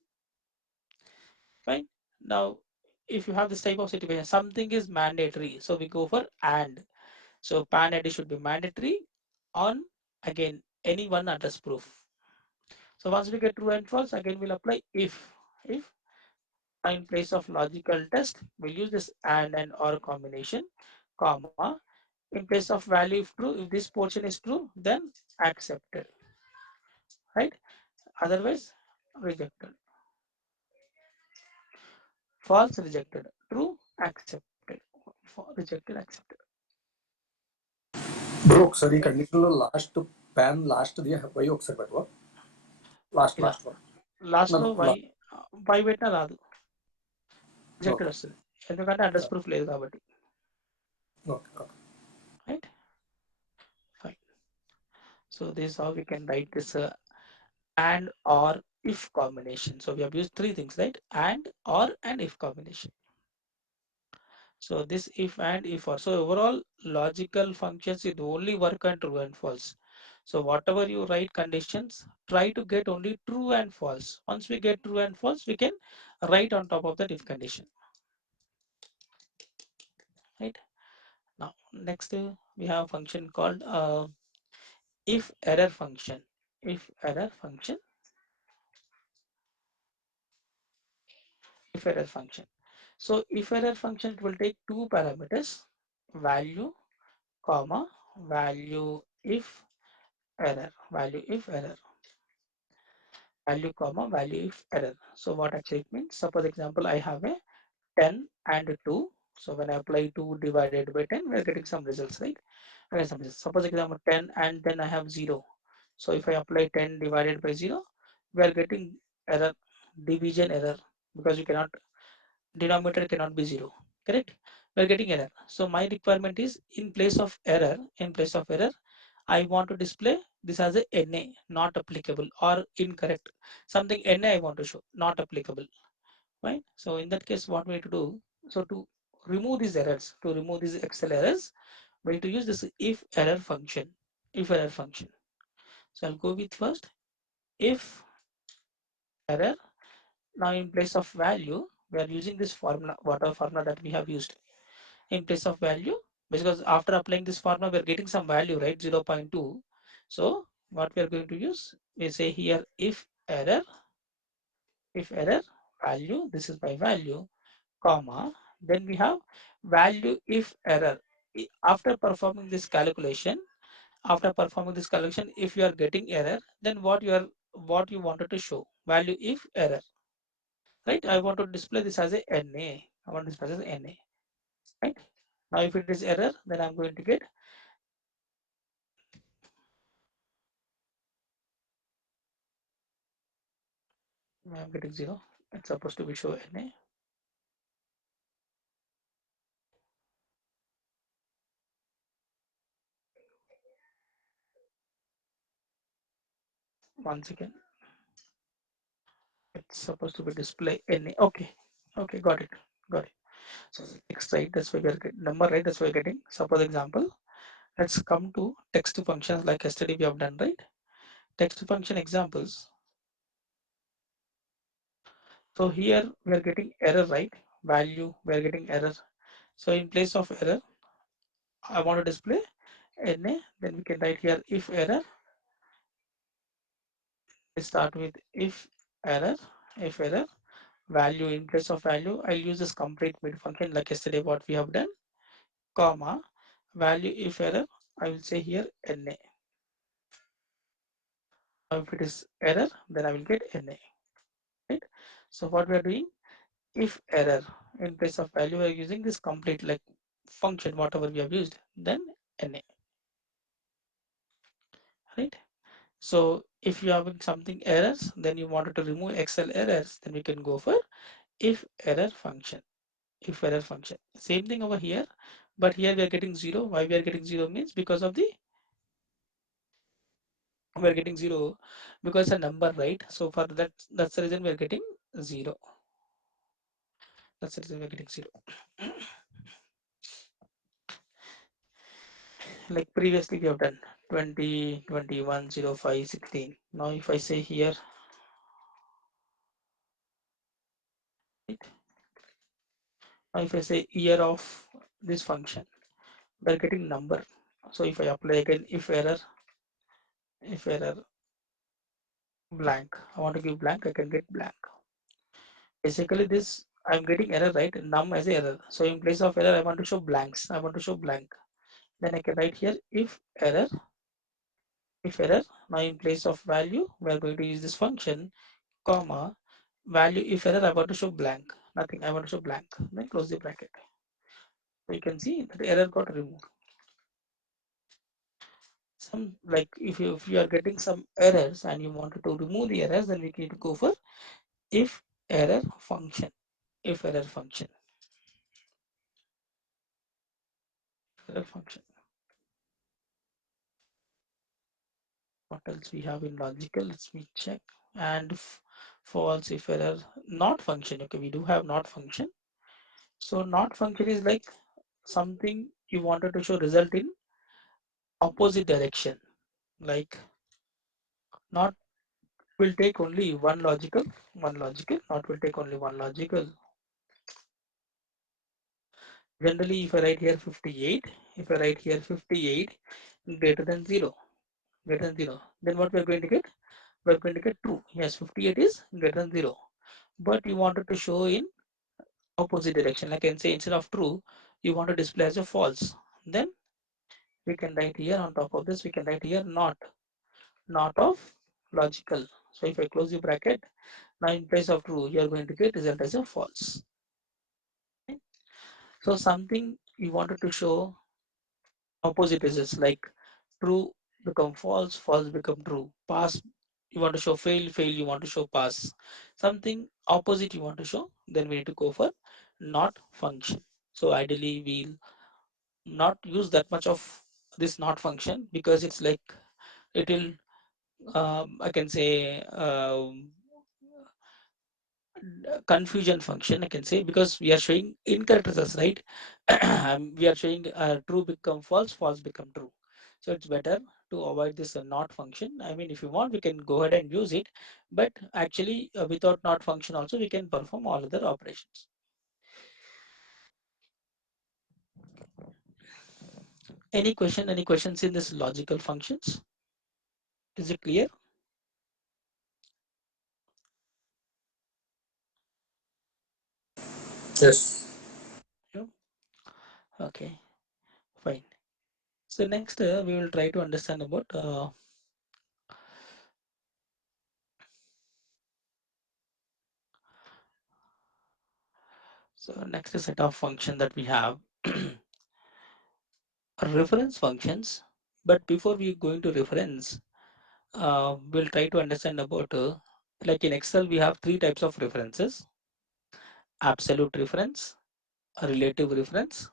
Fine. Now, if you have this type of situation, something is mandatory, so we go for and. So PAN ID should be mandatory on, again, any one address proof. So once we get true and false, again we'll apply if in place of logical test, we'll use this and or combination, comma. In place of value if true, if this portion is true, then accepted, right? Otherwise, rejected. False, rejected. True, accepted. Rejected, accepted. Bro ఒకసారి కండిషన్లో last pan last the why ఒకసారి పెట్టవా last ఇలా last one no లాస్ట్లో no why పెట్టినా రాదు, rejected okay వస్తుంది, ఎందుకంటే అడ్రస్ ప్రూఫ్ లేదు కాబట్టి. Okay okay right, fine. So this how we can write this and or if combination. So we have used three things, right? And or and if combination. So this if and if or, so overall logical functions it only work on true and false. So whatever you write conditions, try to get only true and false. Once we get true and false, we can write on top of that if condition. Right, now next we have a function called if error function. If error function, if error function. So if error function, it will take two parameters, value comma value if error, value if error, value comma value if error. So what actually it means, suppose example I have a 10 and 2. So when I apply 2 divided by 10, we are getting some results, right? Okay, suppose example 10 and then I have 0. So if I apply 10 divided by 0, we are getting error, division error, because you cannot, denominator cannot be 0, correct? We are getting error. So my requirement is, in place of error, I want to display this as a NA, not applicable or incorrect. Something NA I want to show, not applicable, right? So in that case, what we need to do, so to remove these errors, to remove these Excel errors, we need to use this if error function, if error function. So I'll go with first if error. Now in place of value, we are using this formula, whatever formula that we have used. In place of value, because after applying this formula, we are getting some value, right? 0.2. So what we are going to use, we say here if error value, this is by value, comma, then we have value if error. After performing this calculation, if you are getting error, then what you wanted to show, value if error, right? I want to display this as a NA. I want to display as NA, right? Now if it is error, then I'm going to get, I'm getting 0. It's supposed to be show NA. Once again, it's supposed to be display NA. Okay, okay, got it, got it. So text, right? That's why we're getting number, right? That's why we're getting. Suppose example, let's come to text functions like yesterday we have done, right? Text function examples. So here we are getting error, right? Value, we are getting error. So in place of error, I want to display NA. Then we can write here if error. We start with error, if error, value, in place of value, I'll use this complete mid function like yesterday what we have done, comma, value if error, I will say here NA. Now if it is error, then I will get NA, right? So what we are doing, if error, in place of value, we are using this complete like function, whatever we have used, then NA, right? So if you have something errors, then you wanted to remove Excel errors, then we can go for if error function. If error function, same thing over here, but here we are getting 0. Why we are getting 0 means because of the, we are getting 0 because a number, right? So for that, that's the reason we are getting 0. That's the reason we are getting 0. Like previously we have done 20, 21, 05, 16. Now if I say here, right? Now if I say year of this function, we are getting number. So if I apply again if error blank, I want to give blank, I can get blank. Basically this, I'm getting error, right? Num as error. So in place of error, I want to show blanks. I want to show blank. Then I can write here if error. Now in place of value, we are going to use this function, comma, value if error, I want to show blank. Nothing, I want to show blank. Then close the bracket. So you can see that error got removed. some like if you are getting some errors and you wanted to remove the errors, then we need to go for if error function. If error function. Error function. What else we have in logical? Let me check. And false if error not function. Okay, we do have not function. So not function is like something you wanted to show result in opposite direction. Like not will take only one logical, not will take only one logical. Generally, if I write here 58, if I write here 58 greater than 0, greater than 0, then what we are going to get? We are going to get true. Yes, 58 is greater than 0. But you wanted to show in opposite direction. Like I can say instead of true, you want to display as a false. Then we can write here on top of this, we can write here not of logical. So if I close the bracket, now in place of true, you are going to get result as a false. Okay? So something you wanted to show opposite results like true become false, false become true, pass you want to show fail, fail you want to show pass. Something opposite you want to show, then we need to go for not function. So ideally we'll not use that much of this not function because it's like it will I can say confusion function I can say because we are showing incorrect results, right? We are showing true become false, false become true. So it's better to avoid this not function. I mean, if you want, we can go ahead and use it, but actually without not function also we can perform all other operations. Any question? Any questions in this logical functions? Is it clear? Yes. Yeah. Okay, fine. So next we will try to understand about so next set of function that we have reference functions. But before we go into reference, we'll try to understand about like in Excel we have three types of references: absolute reference, relative reference,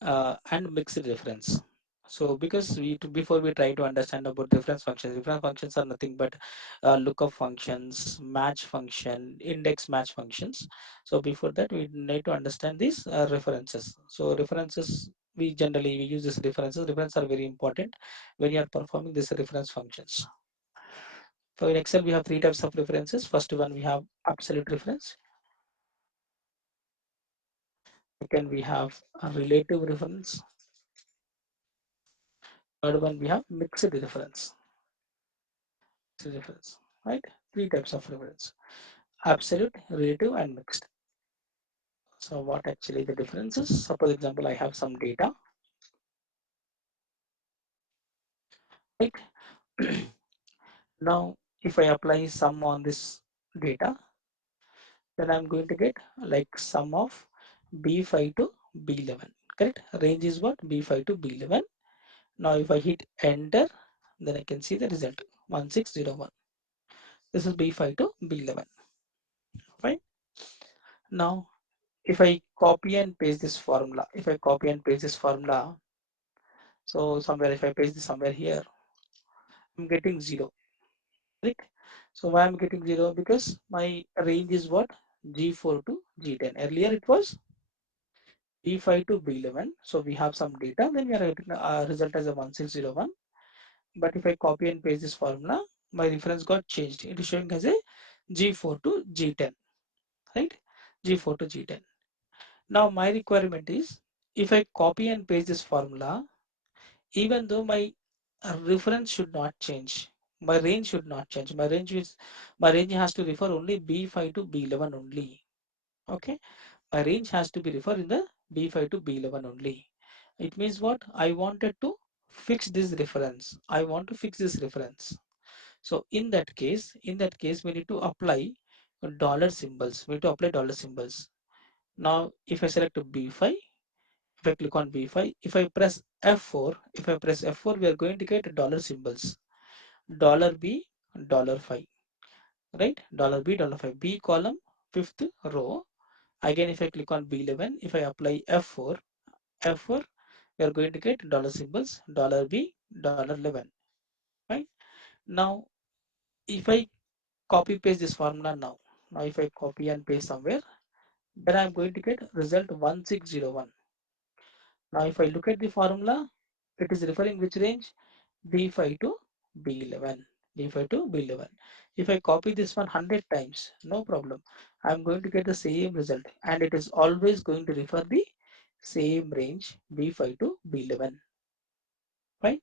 and mixed reference. So because before we try to understand about reference functions are nothing but lookup functions, match function, index match functions. So before that we need to understand these references. So references we use these references. References are very important when you are performing these reference functions. So in Excel we have three types of references. First one we have absolute reference. Second we have a relative reference. Third one we have mixed reference. Reference, right? Three types of reference: absolute, relative, and mixed. So what actually the difference is? Suppose example, I have some data, right? Now, if I apply sum on this data, then I'm going to get like sum of B5 to B11, correct? Range is what? B5 to B11. Now, if I hit enter, then I can see the result 1601. This is B5 to B11, right? Now, if I copy and paste this formula, if I copy and paste this formula, so somewhere if I paste this somewhere here, I'm getting 0, right? So why I'm getting 0? Because my range is what? G4 to G10. Earlier it was B5 to B11. So we have some data, then we are getting a result as a 1601. But if I copy and paste this formula, my reference got changed. It is showing as a G4 to G10, right? G4 to G10. Now my requirement is if I copy and paste this formula, even though my reference should not change, my range should not change. My range has to refer only B5 to B11 only. Okay, my range has to be refer in the B5 to B11 only. It means what? I wanted to fix this reference. I want to fix this reference. So in that case, we need to apply dollar symbols. We need to apply dollar symbols. Now, if I select B5, If I click on B5, if I press F4, if I press F4, we are going to get dollar symbols. Dollar $B, dollar $5, right? Dollar $B, dollar $5. B column, fifth row. Again, if I click on B11, if I apply F4, F4, we are going to get dollar symbols, dollar $B, dollar $11, right? Now, if I copy paste this formula now if I copy and paste somewhere, then I'm going to get result 1601. Now, if I look at the formula, it is referring which range? B5 to B11. B5 to B11. If I copy this one 100 times, no problem. I'm going to get the same result, and it is always going to refer the same range B5 to B11. Right?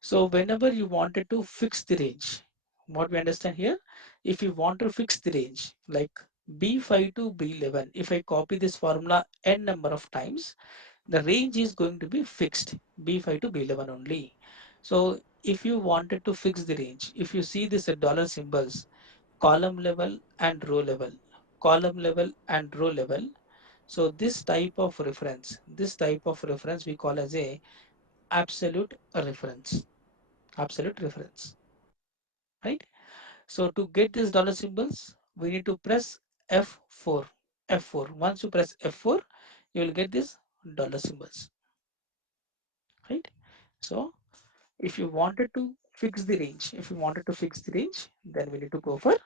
So whenever you wanted to fix the range, what we understand here, if you want to fix the range like B5 to B11, if I copy this formula n number of times, the range is going to be fixed B5 to B11 only. So if you wanted to fix the range, if you see this dollar symbols, column level and row level, column level and row level. So this type of reference we call as a absolute reference, absolute reference, right? So to get these dollar symbols, we need to press F4. F4. Once you press F4, you will get these dollar symbols, right? So if you wanted to fix the range, if you wanted to fix the range, then we need to go for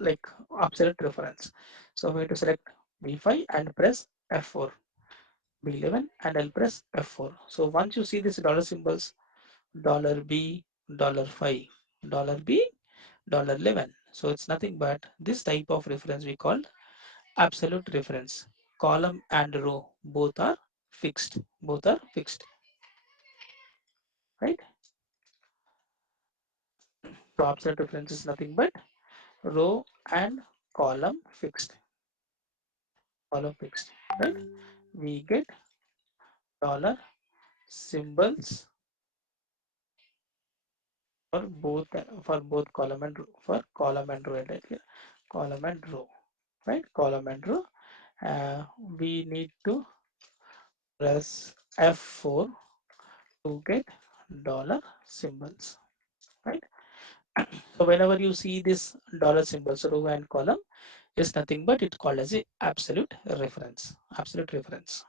like absolute reference. So we need to select B5 and press F4, B11 and I'll press F4. So once you see these dollar symbols, dollar $B, dollar $5, dollar $B, dollar $11. So it's nothing but this type of reference we call absolute reference. Column and row both are fixed. Both are fixed, right? So absolute reference is nothing but row and column fixed. Column fixed, right? We get dollar symbols for both column and row, for column and row, right here. Column and row, right? Column and row. We need to press F4 to get dollar symbols, right? So whenever you see this dollar symbols, row and column is nothing but it called as a absolute reference. Absolute reference.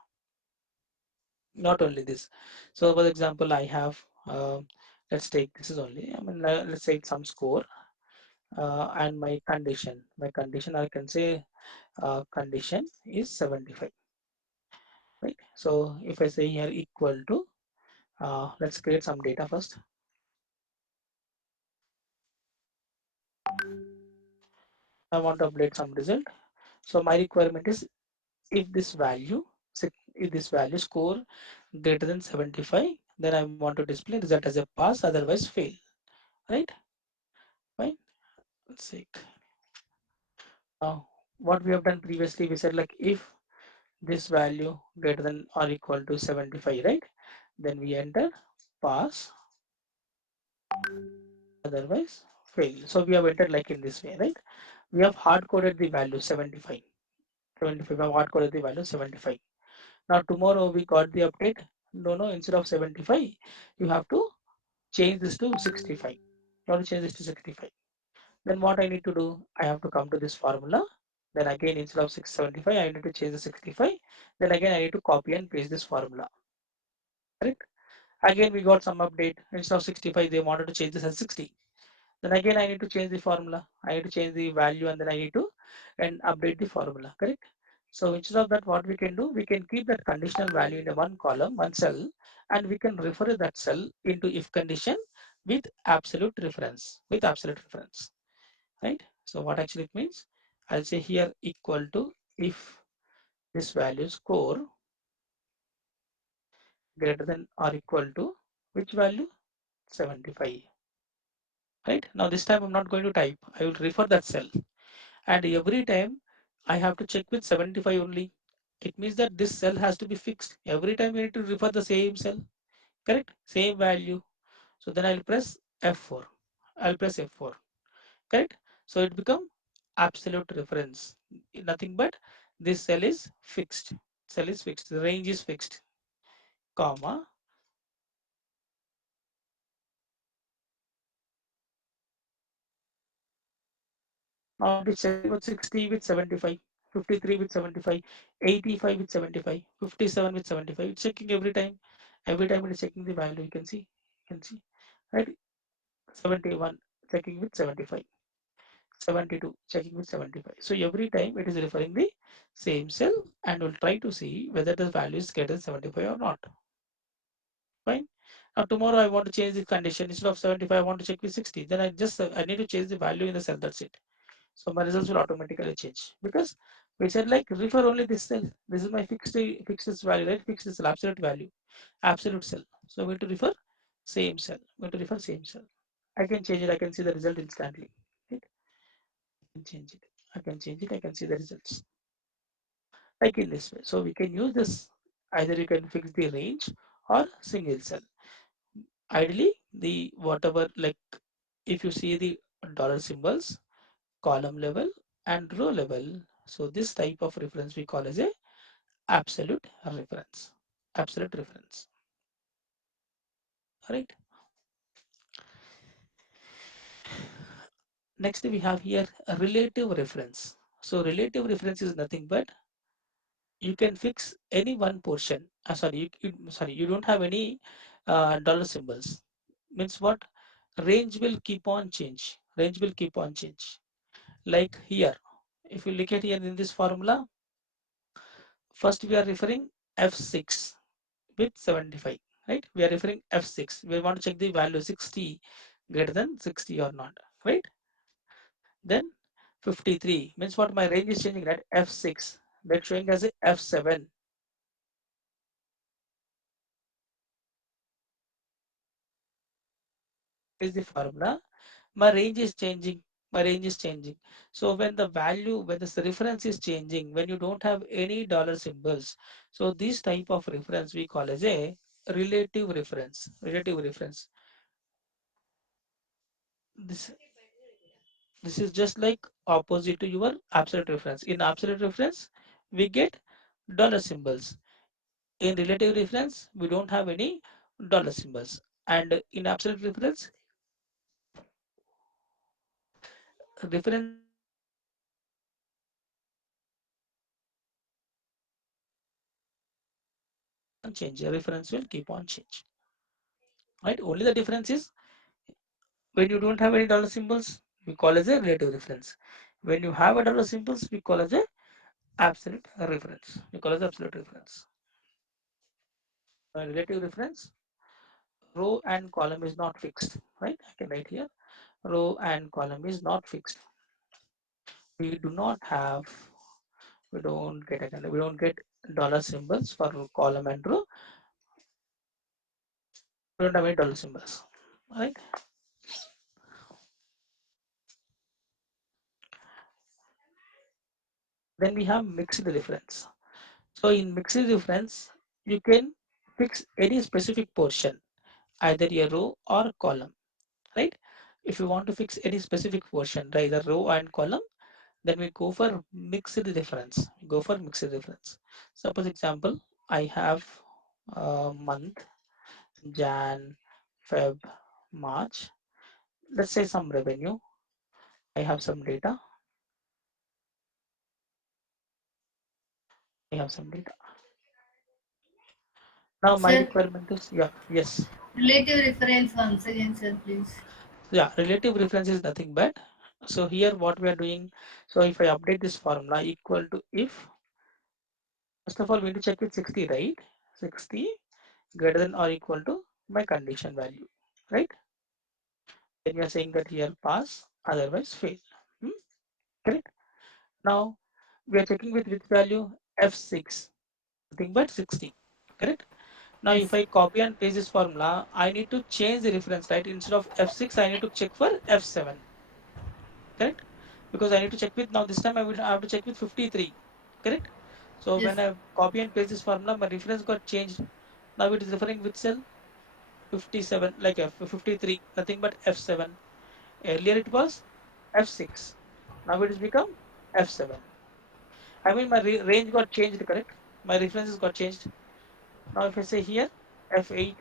Not only this. So for example, I have let's take this is only. I mean, let's say some score and my condition. My condition, I can say condition is 75, right? So if I say here equal to, let's create some data first. I want to update some result. So my requirement is if this value, if this value score greater than 75, then I want to display result as a pass, otherwise fail, right? Fine. Let's see. Now, what we have done previously, we said like if this value greater than or equal to 75, right? Then we enter pass, otherwise fail. So we have entered like in this way, right? We have hard coded the value 75. 75, we have hard coded the value 75. Now tomorrow we got the update. No, instead of 75, you have to change this to 65. You have to change this to 65. Then what I need to do? I have to come to this formula. Then again, instead of 675, I need to change the 65. Then again, I need to copy and paste this formula. Correct? Again, we got some update. Instead of 65, they wanted to change this as 60. Then again, I need to change the formula. I need to change the value and then I need to and update the formula. Correct? So instead of that, what we can do, we can keep that conditional value in a one column, one cell, and we can refer that cell into if condition with absolute reference. With absolute reference, right? So what actually it means? I'll say here equal to if this value score greater than or equal to which value? 75. Right? Now this time I'm not going to type. I will refer that cell. And every time I have to check with 75 only. It means that this cell has to be fixed. Every time we need to refer the same cell. Correct? Same value. So then I'll press F4. I'll press F4. Correct? So it become absolute reference. Nothing but this cell is fixed. Cell is fixed. The range is fixed, comma. Now it is checking with 60 with 75, 53 with 75, 85 with 75, 57 with 75. It's checking every time. Every time it is checking the value. You can see. You can see. Right? 71 checking with 75. 72 checking with 75. So every time it is referring the same cell and will try to see whether the value is greater than 75 or not. Fine. Now tomorrow I want to change the condition. Instead of 75 I want to check with 60. Then I need to change the value in the cell. That's it. So my results will automatically change because we said like refer only this cell. This is my fixed value, right? Fixed is absolute value, absolute cell. So we have to refer same cell. We have to refer same cell. I can change it. I can see the result instantly. Right? I can change it. I can change it. I can see the results like in this way. So we can use this. Either you can fix the range or single cell. Ideally, the whatever like if you see the dollar symbols, column level and row level. So this type of reference we call as a absolute reference. Absolute reference. Right. Next we have here a relative reference. So relative reference is nothing but you can fix any one portion. Sorry, you don't have any dollar symbols. Means what? Range will keep on change. Range will keep on change. Like here, if you look at here in this formula, first we are referring F6 with 75, right? We are referring F6. We want to check the value 60 greater than 60 or not, right? Then 53 means what my range is changing, right? F6 that's showing as a F7 is the formula. My range is changing. My range is changing. So when the value, when the reference is changing, when you don't have any dollar symbols, so this type of reference we call as a relative reference. Relative reference. This This is just like opposite to your absolute reference. In absolute reference, we get dollar symbols. In relative reference, we don't have any dollar symbols. And in absolute reference, reference change. Reference will keep on change. Keep on change. Reference will keep on change. Right? Only the difference is when you don't have any dollar symbols, we call as a relative reference. When you have a dollar symbols, we call as a absolute reference. We call as absolute reference. Relative reference, row and column is not fixed, right? I can write here row and column is not fixed. We do not have, we don't get dollar symbols for column and row. We don't have any dollar symbols, right? Then we have mixed reference. So in mixed reference, you can fix any specific portion, either a row or column, right? If you want to fix any specific portion, either row and column, then we go for mixed reference. We go for mixed reference. Suppose example, I have a month, Jan, Feb, March. Let's say some revenue. I have some data. I have some data. Now my Sir, requirement is, yeah, yes. relative reference once again, sir, please. Yeah, relative reference is nothing but, so here what we are doing, so if I update this formula equal to if, first of all we need to check with 60, right? 60 greater than or equal to my condition value, right? Then we are saying that here pass, otherwise fail. Hmm? Correct. Now we are checking with which value, F6, nothing but 60. Correct. Now if Yes. I copy and paste this formula, I need to change the reference, right? Instead of F6 I need to check for F7. Correct. Because I need to check with, now this time I will have to check with 53. Correct. So Yes. when I copy and paste this formula, my reference got changed. Now it is referring with cell 57, like F53, nothing but F7. Earlier it was F6. Now it has become F7. I mean my range got changed, correct? My references got changed. Now if I say here F8,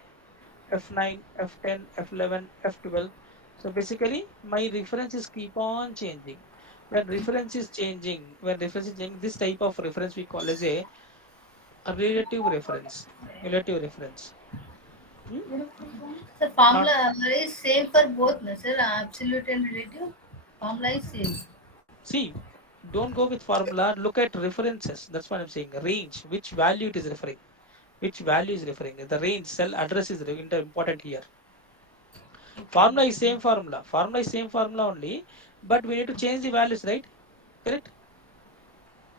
F9, F10, F11, F12. So basically my references keep on changing. When reference is changing, this type of reference we call as a relative reference. Relative reference. Hmm? So Not formula is same for both, no, sir? Absolute and relative. Formula is same. see, don't go with formula. Look at references. That's what I'm saying. Range, which value it is referring. Which value is referring. The range cell address is important here. Okay. Formula is same formula. Formula is same formula only, but we need to change the values, right? Correct?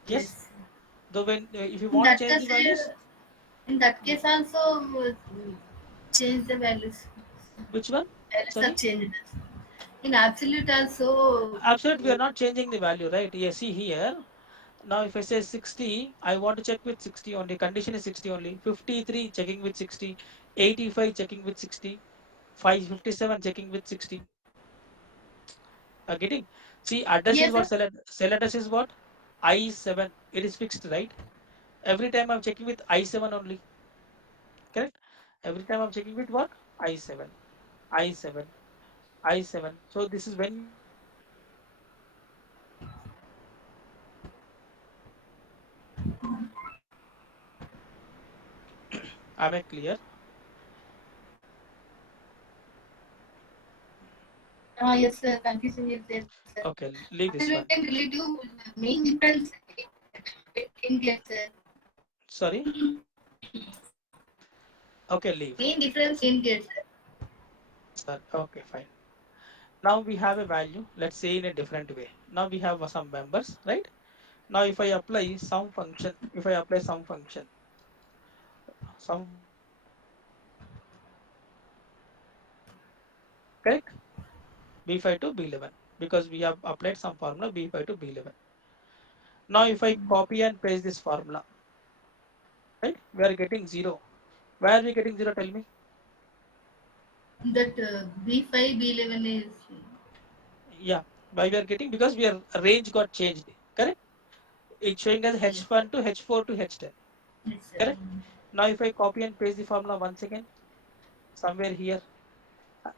Yes. Yes. Though when if you In want to that change the case, values, in that hmm, case also change the values. which one? Values are Sorry. changed. In absolute also. Absolute, we are not changing the value, right? Yeah, see here. Now, if I say 60, I want to check with 60 only. Condition is 60 only. 53 checking with 60. 85 checking with 60. 557 checking with 60. Getting? See, address is Yes, what sir. cell address is what? I7. It is fixed, right? Every time I'm checking with I7 only. Correct? Every time I'm checking with what? I7. I7. I7. So this is when you want to check with am I clear? Yes, sir. Confusion is there, sir. Okay, leave Absolute this and one. relative main difference in get, sir. Sorry. Okay, leave. Main difference in get, sir. Okay, fine. Now we have a value. Let's say in a different way. Now we have some members, right? Now if I apply some function, if I apply some function, some function correct? B5 to B11 because we have applied some formula B5 to B11. Now if I copy and paste this formula, right? We are getting 0. Why are we getting 0? Tell me. That B5, B11 is. Yeah, why we are getting because we are range got changed. Correct? It's showing as Yes, H1 to H4 to H10. yes, sir. Correct? Now if I copy and paste the formula once again, somewhere here, uh,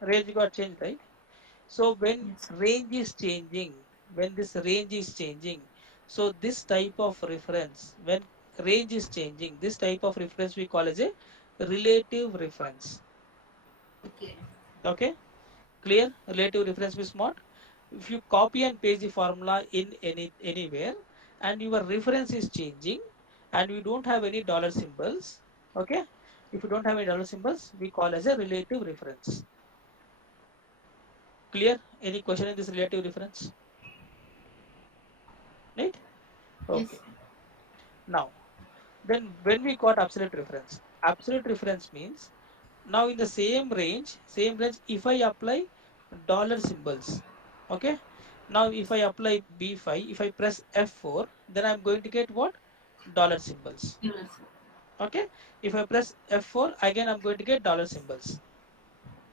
range got changed, right? So when Yes. range is changing, when this range is changing, so this type of reference, when range is changing, this type of reference we call as a relative reference. Okay. Okay, clear? Relative reference is what? If you copy and paste the formula in anywhere, and your reference is changing, and you don't have any dollar symbols, okay? If you don't have any dollar symbols, we call as a relative reference. Clear? Any question in this relative reference? Right? Yes. Okay. Now, then when we got absolute reference means now in the same range, if I apply dollar symbols, okay. Now if I apply B5, if I press F4, then I'm going to get what? Dollar symbols. Yes. Okay. If I press F4, again I'm going to get dollar symbols.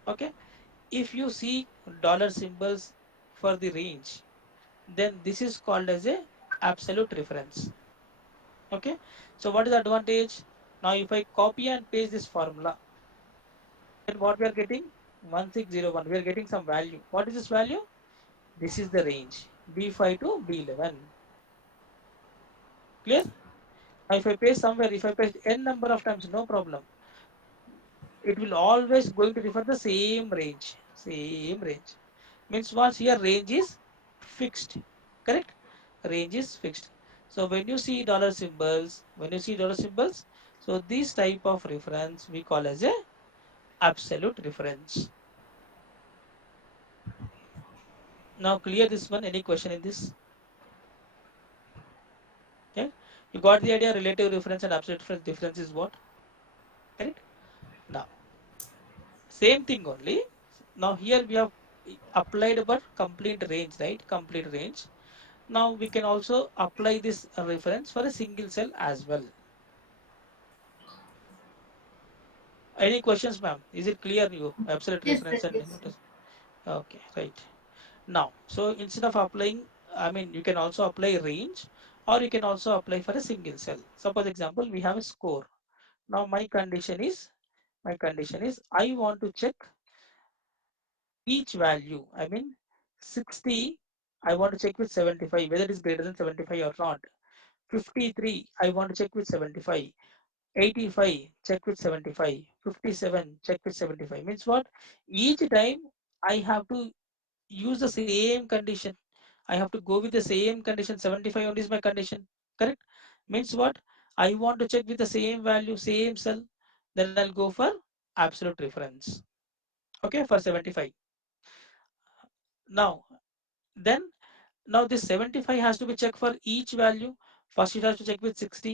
Okay. If you see dollar symbols for the range, then this is called as a absolute reference. Okay, so what is the advantage? Now if I copy and paste this formula, then what we are getting? 1601, we are getting some value. What is this value? This is the range B5 to B11. Clear? Now if I paste somewhere, if I paste n number of times, no problem. It will always going to refer the same range. Means what? Here range is fixed. Correct? Range is fixed. So when you see dollar symbols, so this type of reference we call as a absolute reference. Now clear this one. Any question in this? Okay. You got the idea. Relative reference and absolute reference difference is what? Correct. Now same thing only. Now here we have applied but complete range, right? Complete range. Now we can also apply this reference for a single cell as well. Any questions, ma'am? Is it clear you? Absolute Yes, sir. reference and Yes. notice. Okay, right. Now, so instead of applying, I mean, you can also apply range or you can also apply for a single cell. Suppose example, we have a score. Now my condition is I want to check each value. I mean 60, I want to check with 75 whether it is greater than 75 or not. 53, I want to check with 75. 85, check with 75. 57, check with 75. Means what? Each time I have to use the same condition. I have to go with the same condition. 75 only is my condition. Correct? Means what? I want to check with the same value, same cell. Then I'll go for absolute reference. Okay, for 75. Now, then now this 75 has to be checked for each value. First it has to check with 60.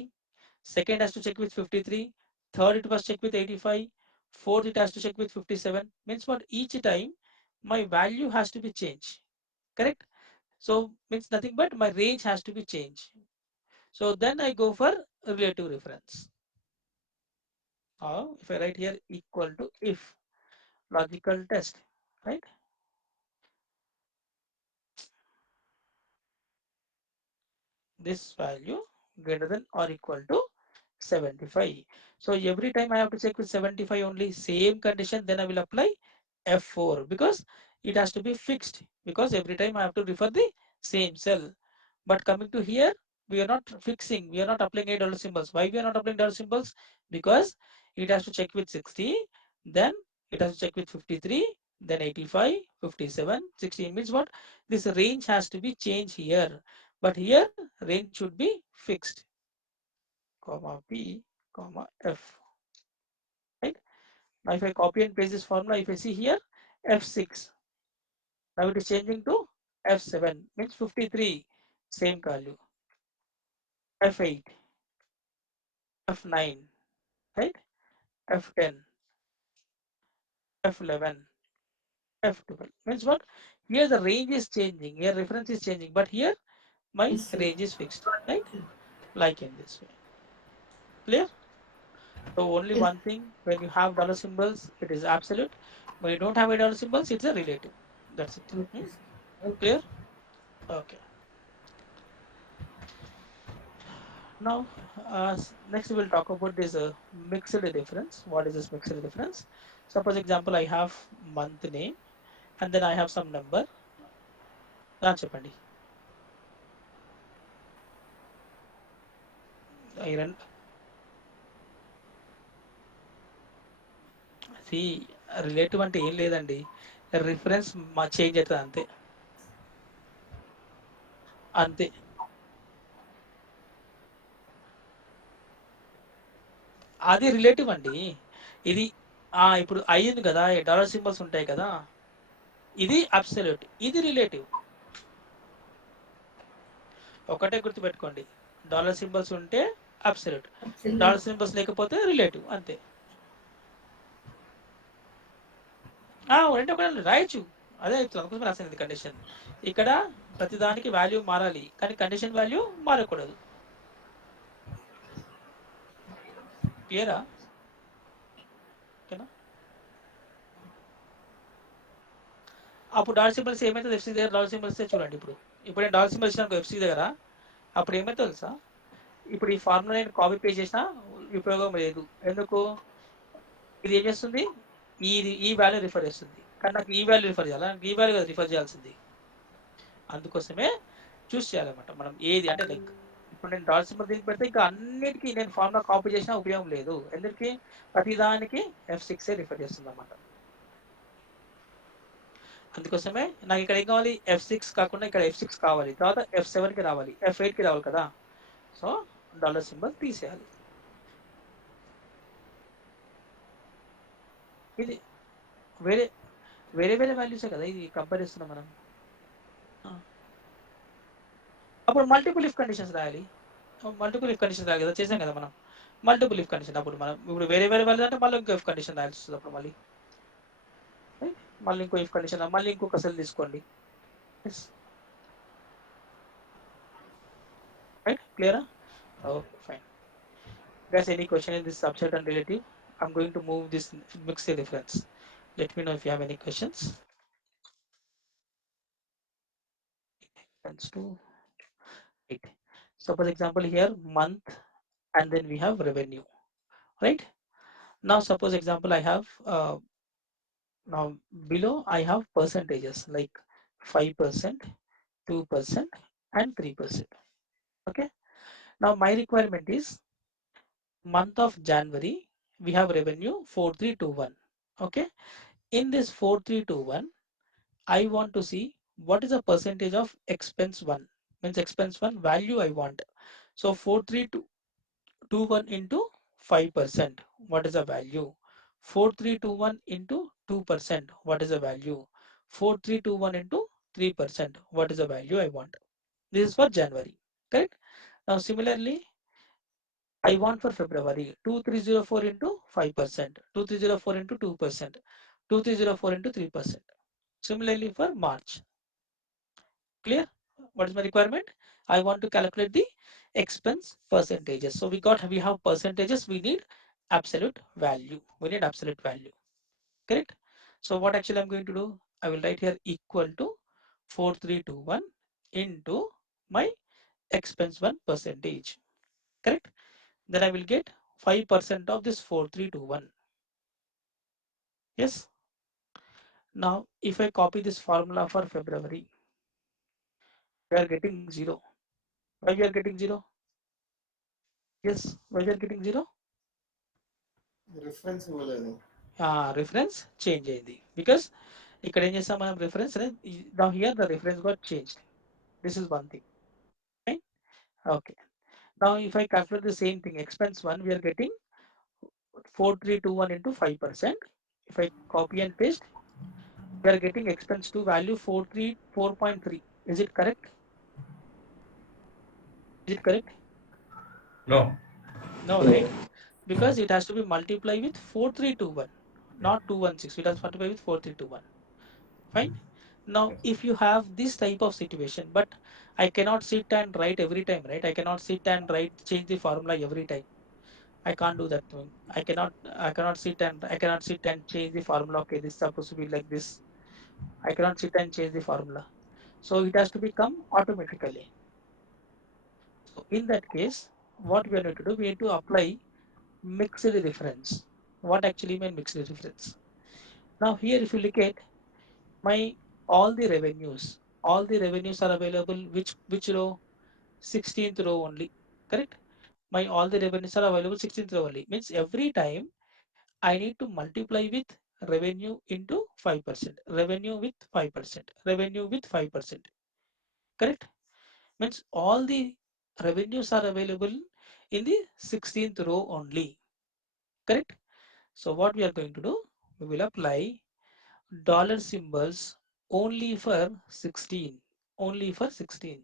Second has to check with 53. Third it must check with 85. Fourth it has to check with 57. Means what? Each time my value has to be changed. Correct? So means nothing but my range has to be changed. So then I go for relative reference. Now if I write here equal to if logical test, right? This value greater than or equal to 75. So every time I have to check with 75 only same condition, then I will apply F4 because it has to be fixed, because every time I have to refer the same cell. But coming to here, we are not fixing, we are not applying $8 symbols. Why we are not applying dollar symbols? Because it has to check with 60, then it has to check with 53, then 85, 57, 16. Means what? This range has to be changed here. But here range should be fixed, comma P, comma F. Right? Now if I copy and paste this formula, if I see here F6, now it is changing to F7, means 53, same value. F8, F9, right? F10, F11, F12. Means what? Here the range is changing, here reference is changing, but here my range is fixed, right? Like in this way. Clear? So only Yes. one thing, when you have dollar symbols, it is absolute. When you don't have a dollar symbols, it's a relative. That's it. Okay. Hmm? Okay. Clear? Okay. Now, next we will talk about this mixed difference. What is this mixed difference? Suppose example, I have month name and then I have some number. చెప్పండి. I run. See, relative అంటే ఏం లేదండి, reference మా change అవుతుంది అంతే. అంతే. అది relative అండి. ఇది ఇప్పుడు అయ్యింది కదా, డాలర్ సింబల్స్ ఉంటాయి కదా, ఇది అబ్సల్యూట్, ఇది రిలేటివ్. ఒకటే గుర్తుపెట్టుకోండి, డాలర్ సింబల్స్ ఉంటే అబ్సల్యూట్, Absolute. డాలర్ సింబల్స్ లేకపోతే రిలేటివ్, అంతే. అంటే ఒకటే రాయొచ్చు, అదే అందుకోసం రాసింది కండిషన్. ఇక్కడ ప్రతిదానికి వాల్యూ మారాలి, కానీ కండిషన్ వాల్యూ మారకూడదు. క్లియరా? ఓకేనా? అప్పుడు డాలర్ సింబల్స్ ఏమైతే ఎఫ్సీ దగ్గర డాలర్ సింబల్స్ చూడండి. ఇప్పుడు నేను డాలర్ సింబల్స్ ఇచ్చిన ఎఫ్సీ దగ్గర, అప్పుడు ఏమైతే తెలుసా, ఇప్పుడు ఈ ఫార్ములా నేను కాపీ పేస్ట్ చేసినా ఉపయోగం లేదు. ఎందుకు? ఇది ఏం చేస్తుంది, ఈ వాల్యూ రిఫర్ చేస్తుంది, కానీ నాకు ఈ వాల్యూ రిఫర్ చేయాలా, ఈ వాల్యూ కదా రిఫర్ చేయాల్సింది. అందుకోసమే చూస్ చేయాలన్నమాట మనం ఏది అంటే లైక్. ఇప్పుడు నేను డాలర్ సింబల్ దీనికి పెడితే ఇంకా అన్నిటికీ నేను ఫార్ములా కాపీ చేసినా ఉపయోగం లేదు. ఎందుకు? ప్రతిదానికి F6 రిఫర్ చేస్తుంది అన్నమాట. అందుకోసమే నాకు ఇక్కడ ఏం కావాలి, F6 కాకుండా ఇక్కడ F6 కావాలి, తర్వాత F7కి రావాలి, F8కి రావాలి కదా. సో డాలర్ సింబల్ తీసేయాలి. ఇది వేరే వేరే వేరే వాల్యూసే కదా, ఇది కంపేర్ చేస్తున్నాం మనం. అప్పుడు మల్టిపుల్ ఇఫ్ కండిషన్స్ రాయాలి. మల్టిపుల్ ఇఫ్ కండిషన్ రాయాలి కదా, చేసాం కదా మనం మల్టిపుల్ ఇఫ్ కండిషన్. అప్పుడు మనం ఇప్పుడు వేరే వేరే వాల్యూ అంటే మళ్ళీ ఇంకో ఇఫ్ కండిషన్ రాయాల్సి వస్తుంది. అప్పుడు మళ్ళీ ఇంకో ఇఫ్ కండిషన్, మళ్ళీ ఇంకొక సెల్ తీసుకోండి. రైట్? క్లియరా? Okay, fine. Guys, any question in this subset and relative? I'm going to move this mixed difference. Let me know if you have any questions. Friends, to 8. Suppose example here month and then we have revenue, right? Now suppose example I have now below I have percentages like 5%, 2% and 3%. Okay. Now my requirement is month of January we have revenue 4321. Okay. In this 4321 I want to see what is the percentage of expense one, means expense one value I want. So 4321 into 5%, what is the value? 4321 into 2%, what is the value? 4321 into 3%, what is the value I want? This is for January, correct? Now similarly, I want for February 2304 into 5%, 2304 into 2%, 2304 into 3%. Similarly for March. Clear? What is my requirement? I want to calculate the expense percentages. So we have percentages, we need absolute value. We need absolute value. Correct? So what actually I'm going to do? I will write here equal to 4321 into my expense one percentage. Correct? Then I will get 5% of this 4321. Yes. Now if I copy this formula for February, we are getting 0. Why we are getting 0? Yes, why we are getting 0? Reference ఇవ్వలేదు. Reference change అయింది because ఇక్కడ ఏం చేస్తాం మనం reference now here the reference got changed. This is one thing, right? Okay. Now if I calculate the same thing, expense one we are getting 4321 into 5%. If I copy and paste, we are getting expense two value 434.3. Is it correct? Is it correct? No. No, right? Because it has to be multiplied with 4321, not 216. It has to multiply with 4321. Fine. Now Yes. if you have this type of situation, but I cannot sit and write every time, right? I cannot sit and write change the formula every time. I can't do that thing. I cannot sit and change the formula. Okay, this is supposed to be like this. I cannot sit and change the formula. So it has to become automatically. So in that case, what we are going to do, we need to apply mixed reference. What actually mean mixed reference? Now here if you look at my all the revenues are available which row? 16th row only, correct? My all the revenues are available 16th row only, means every time I need to multiply with revenue into 5%, revenue with 5%, revenue with 5%, correct? Means all the revenues are available in the 16th row only, correct? So what we are going to do, we will apply dollar symbols only for 16, only for 16.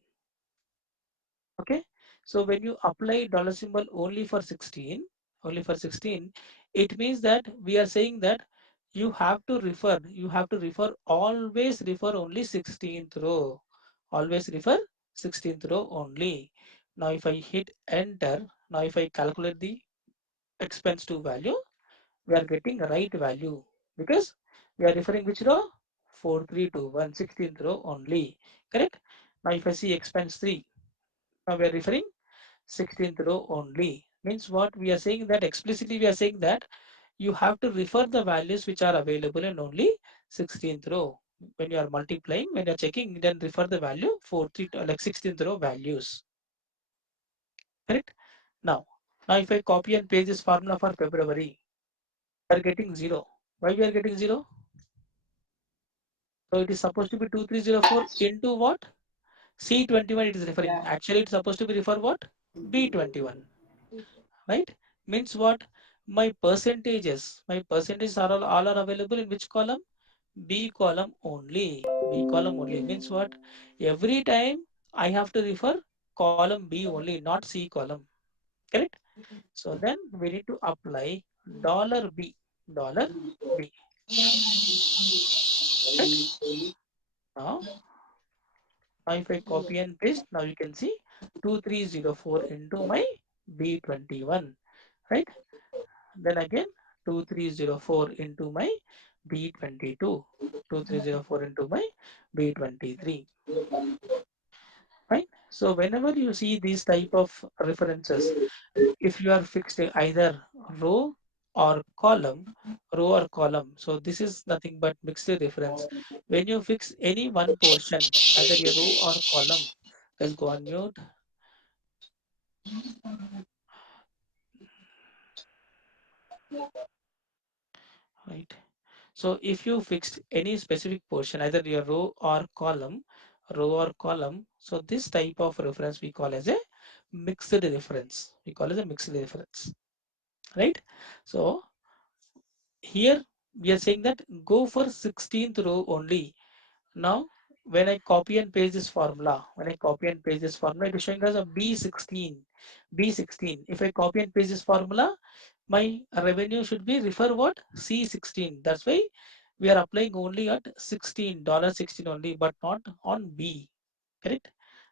Okay. So when you apply dollar symbol only for 16, it means that we are saying that you have to refer, always refer only 16th row, always refer 16th row only. Now if I hit enter, now if I calculate the expense to value, we are getting right value because we are referring which row? 4321, 16th row only, correct? Now if I see expense 3, now we are referring 16th row only. Means what we are saying, that explicitly we are saying that you have to refer the values which are available in only 16th row. When you are multiplying, when you are checking, then refer the value for like 16th row values. Correct? Now, now if I copy and paste this formula for February, we are getting 0. Why we are getting 0? So it is supposed to be 2304 into what? C21 it is referring. Actually it's supposed to be refer what? B21. Right? Means what? My percentages are all are available in which column? B column only. B column only means what? Every time I have to refer column B only, not C column. Correct? So then we need to apply dollar B. Dollar B. Right? Now, now if I copy and paste, now you can see 2304 into my B21. Right? Then again 2304 into my B22, 2304 into my B23. Fine. So whenever you see these type of references, if you are fixed either row or column, row or column, so this is nothing but mixed reference. When you fix any one portion, either a row or column, let's go on mute, right? So if you fixed any specific portion, either your row or column, so this type of reference we call as a mixed reference. We call as a mixed reference, right? So here we are saying that go for 16th row only. Now, when I copy and paste this formula, it is showing us a B16. B16. If I copy and paste this formula, my revenue should be refer what? C16. That's why we are applying only at $16 only, but not on B. Correct?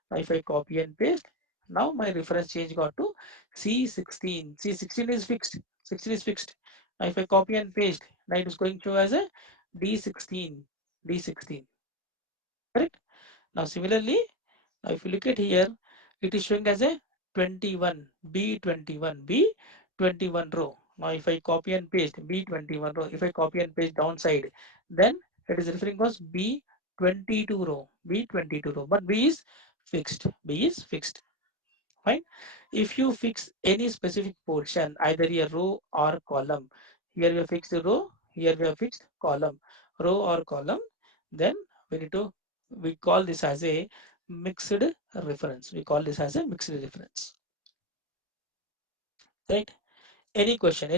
Now, if I copy and paste, now my reference change got to C16. C16 is fixed. 16 is fixed. Now, if I copy and paste, now it is going to as a D16. D16. Correct? Now similarly, now if you look at here, it is showing as a 21, B21, B21 row. Now if I copy and paste B21 row, if I copy and paste downside, then it is referring as B22 row, B22 row, but B is fixed, B is fixed. Fine. If you fix any specific portion, either a row or column, here we have fixed row, here we have fixed column, row or column, then we need to, we call this as a mixed reference. We call this as a mixed reference. Right? Any question,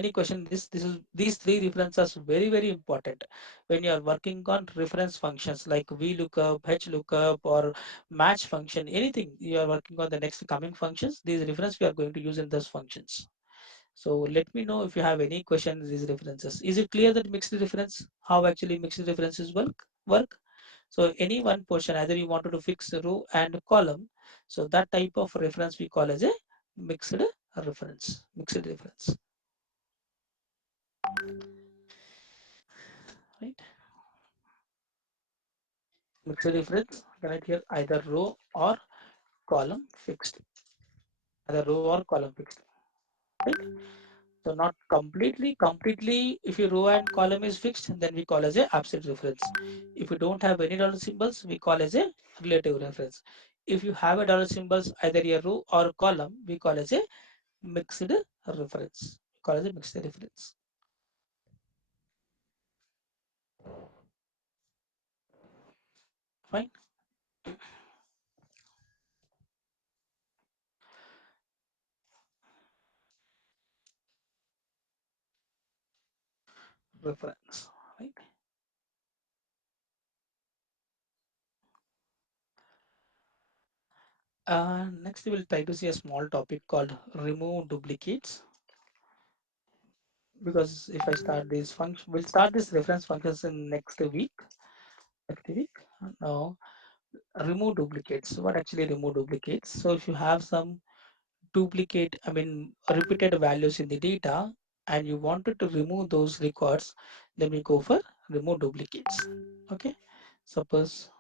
this is, these three references are very important when you are working on reference functions like VLOOKUP, HLOOKUP, or match function, anything you are working on the next coming functions, these reference we are going to use in those functions. So let me know if you have any questions these references. Is it clear that mixed reference, how actually mixed references work? So any one portion, either you wanted to fix a row and column, so that type of reference we call as a mixed reference, right? Mixed reference, connect here either row or column fixed, either row or column fixed, right? So not completely, if your row and column is fixed, then we call as a absolute reference. If you don't have any dollar symbols, we call as a relative reference. If you have a dollar symbols, either a row or column, we call as a mixed reference. We call as a mixed reference. Fine. Reference, right? Next, we will try to see a small topic called remove duplicates. Because if I start this function, we'll start this reference functions in next week. Next week. Now, remove duplicates. What actually remove duplicates? So if you have some duplicate, I mean repeated values in the data, and you wanted to remove those records, then we go for remove duplicates. Okay. Suppose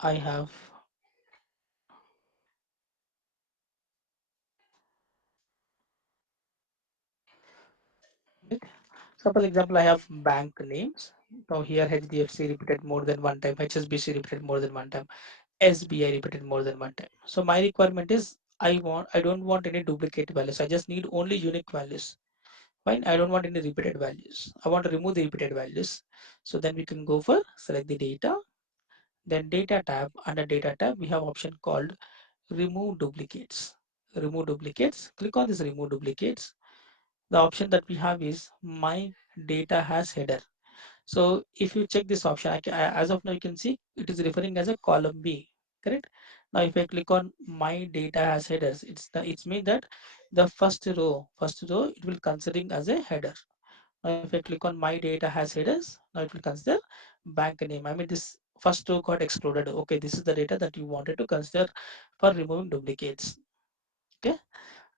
I have, right? Suppose example I have bank names. Now here HDFC repeated more than one time, HSBC repeated more than one time, SBI repeated more than one time. So my requirement is I don't want any duplicate values. I just need only unique values. Fine. I don't want any repeated values. I want to remove the repeated values. So then we can go for select the data, then data tab. Under data tab, we have option called remove duplicates. Remove duplicates. Click on this remove duplicates. The option that we have is my data has header. So if you check this option, as of now you can see it is referring as a column B, correct? Now if I click on my data as headers, it's mean that the first row it will considering as a header. Now if I click on my data has headers, now it will consider bank name. I mean this first row got excluded. Okay, this is the data that you wanted to consider for removing duplicates. Okay.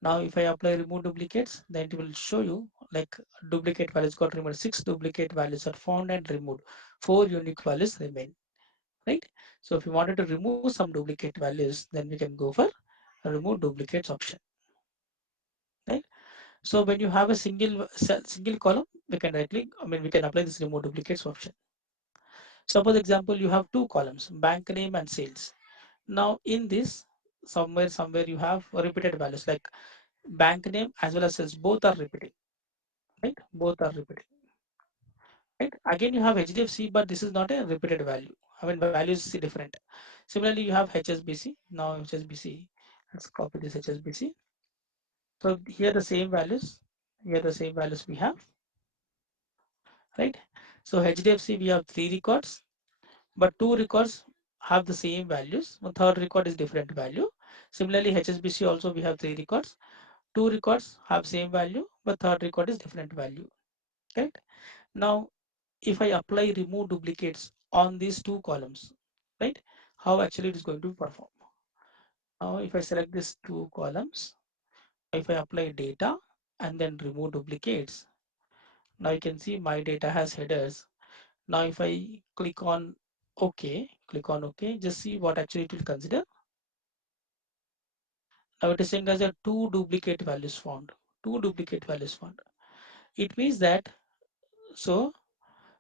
Now if I apply remove duplicates, then it will show you like duplicate values got removed. 6 duplicate values are found and removed. 4 unique values remain, right? So if you wanted to remove some duplicate values, then we can go for remove duplicates option, right? So when you have a single cell, single column, we can we can apply this remove duplicates option. Suppose example, you have two columns, bank name and sales. Now in this, somewhere you have repeated values like bank name as well as sales, both are repeating, right? Both are repeating, right? Again, you have HDFC, but this is not a repeated value. I mean, value is different. Similarly, you have HSBC. Now HSBC, let's copy this HSBC. So here the same values, here the same values we have, right? So HDFC, we have 3 records, but 2 records have the same values. The third record is different value. Similarly, HSBC also we have 3 records. 2 records have same value, but third record is different value. Right? Now, if I apply remove duplicates on these 2 columns, right? How actually it is going to perform? Now, if I select these 2 columns, if I apply data and then remove duplicates, now you can see my data has headers. Now, if I click on OK, just see what actually it will consider. Now it is saying as a 2 duplicate values found. 2 duplicate values found. It means that so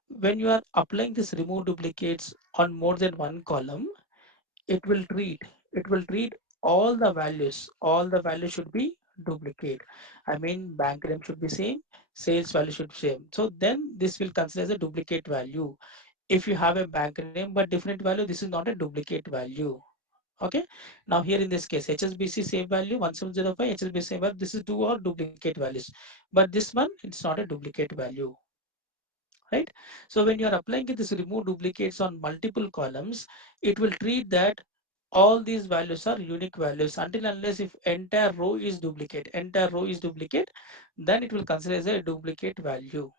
when you are applying this remove duplicates on more than one column, it will treat all the values. All the values should be duplicate. I mean bank name should be same, sales value should be same. So then this will consider as a duplicate value. If you have a bank name but different value, this is not a duplicate value. Okay, now here in this case HSBC same value 1705, HSBC same value, this is two or duplicate values, but this one it's not a duplicate value, right? So when you are applying this remove duplicates on multiple columns, it will treat that all these values are unique values until unless if entire row is duplicate, then it will consider as a duplicate value,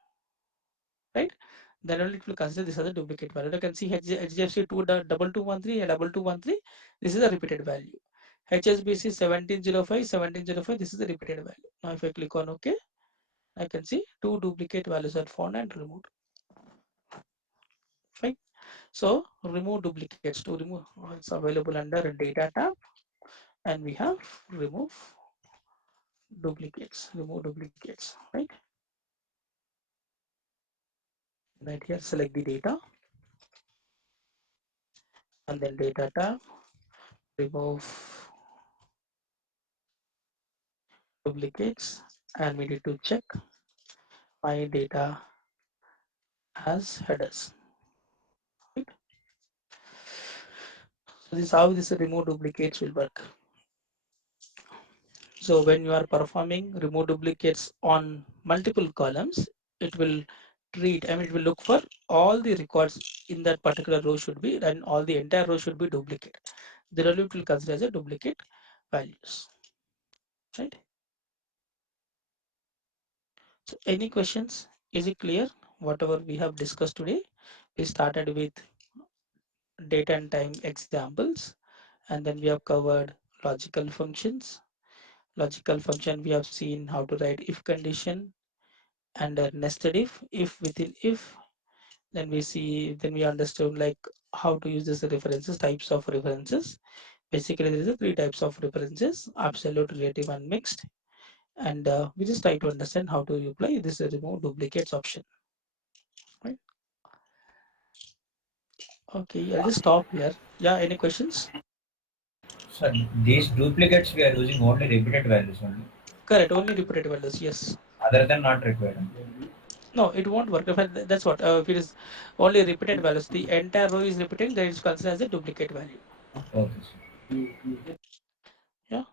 right? Then only it will consider this as a duplicate value. You can see HDFC 2213 and 2213. This is a repeated value. HSBC 1705, 1705. This is the repeated value. Now if I click on OK, I can see 2 duplicate values are found and removed. Fine. So remove duplicates. To remove, it's available under data tab, and we have remove duplicates. Remove duplicates. Right. Right here, select the data, and then data tab. Remove duplicates, and we need to check my data as headers, right? So this is how this remove duplicates will work. So when you are performing remove duplicates on multiple columns, it will it will look for all the records in that particular row should be, and all the entire row should be duplicate. The value it will consider as a duplicate values, right? So any questions? Is it clear? Whatever we have discussed today, we started with date and time examples, and then we have covered logical functions. Logical function, we have seen how to write if condition and a nested if within if. Then we understood like how to use this references, types of references. Basically there is a 3 types of references: absolute, relative and mixed. And we just try to understand how to apply this remove duplicates option, right? Okay, I'll just stop here. Yeah, any questions? So these duplicates we are using only repeated values only, Correct, only repeated values, yes. other than not required. No, it won't work. That's what. If it is only repeated values, the entire row is repeating, then it's considered as a duplicate value. Okay, sir. Yeah,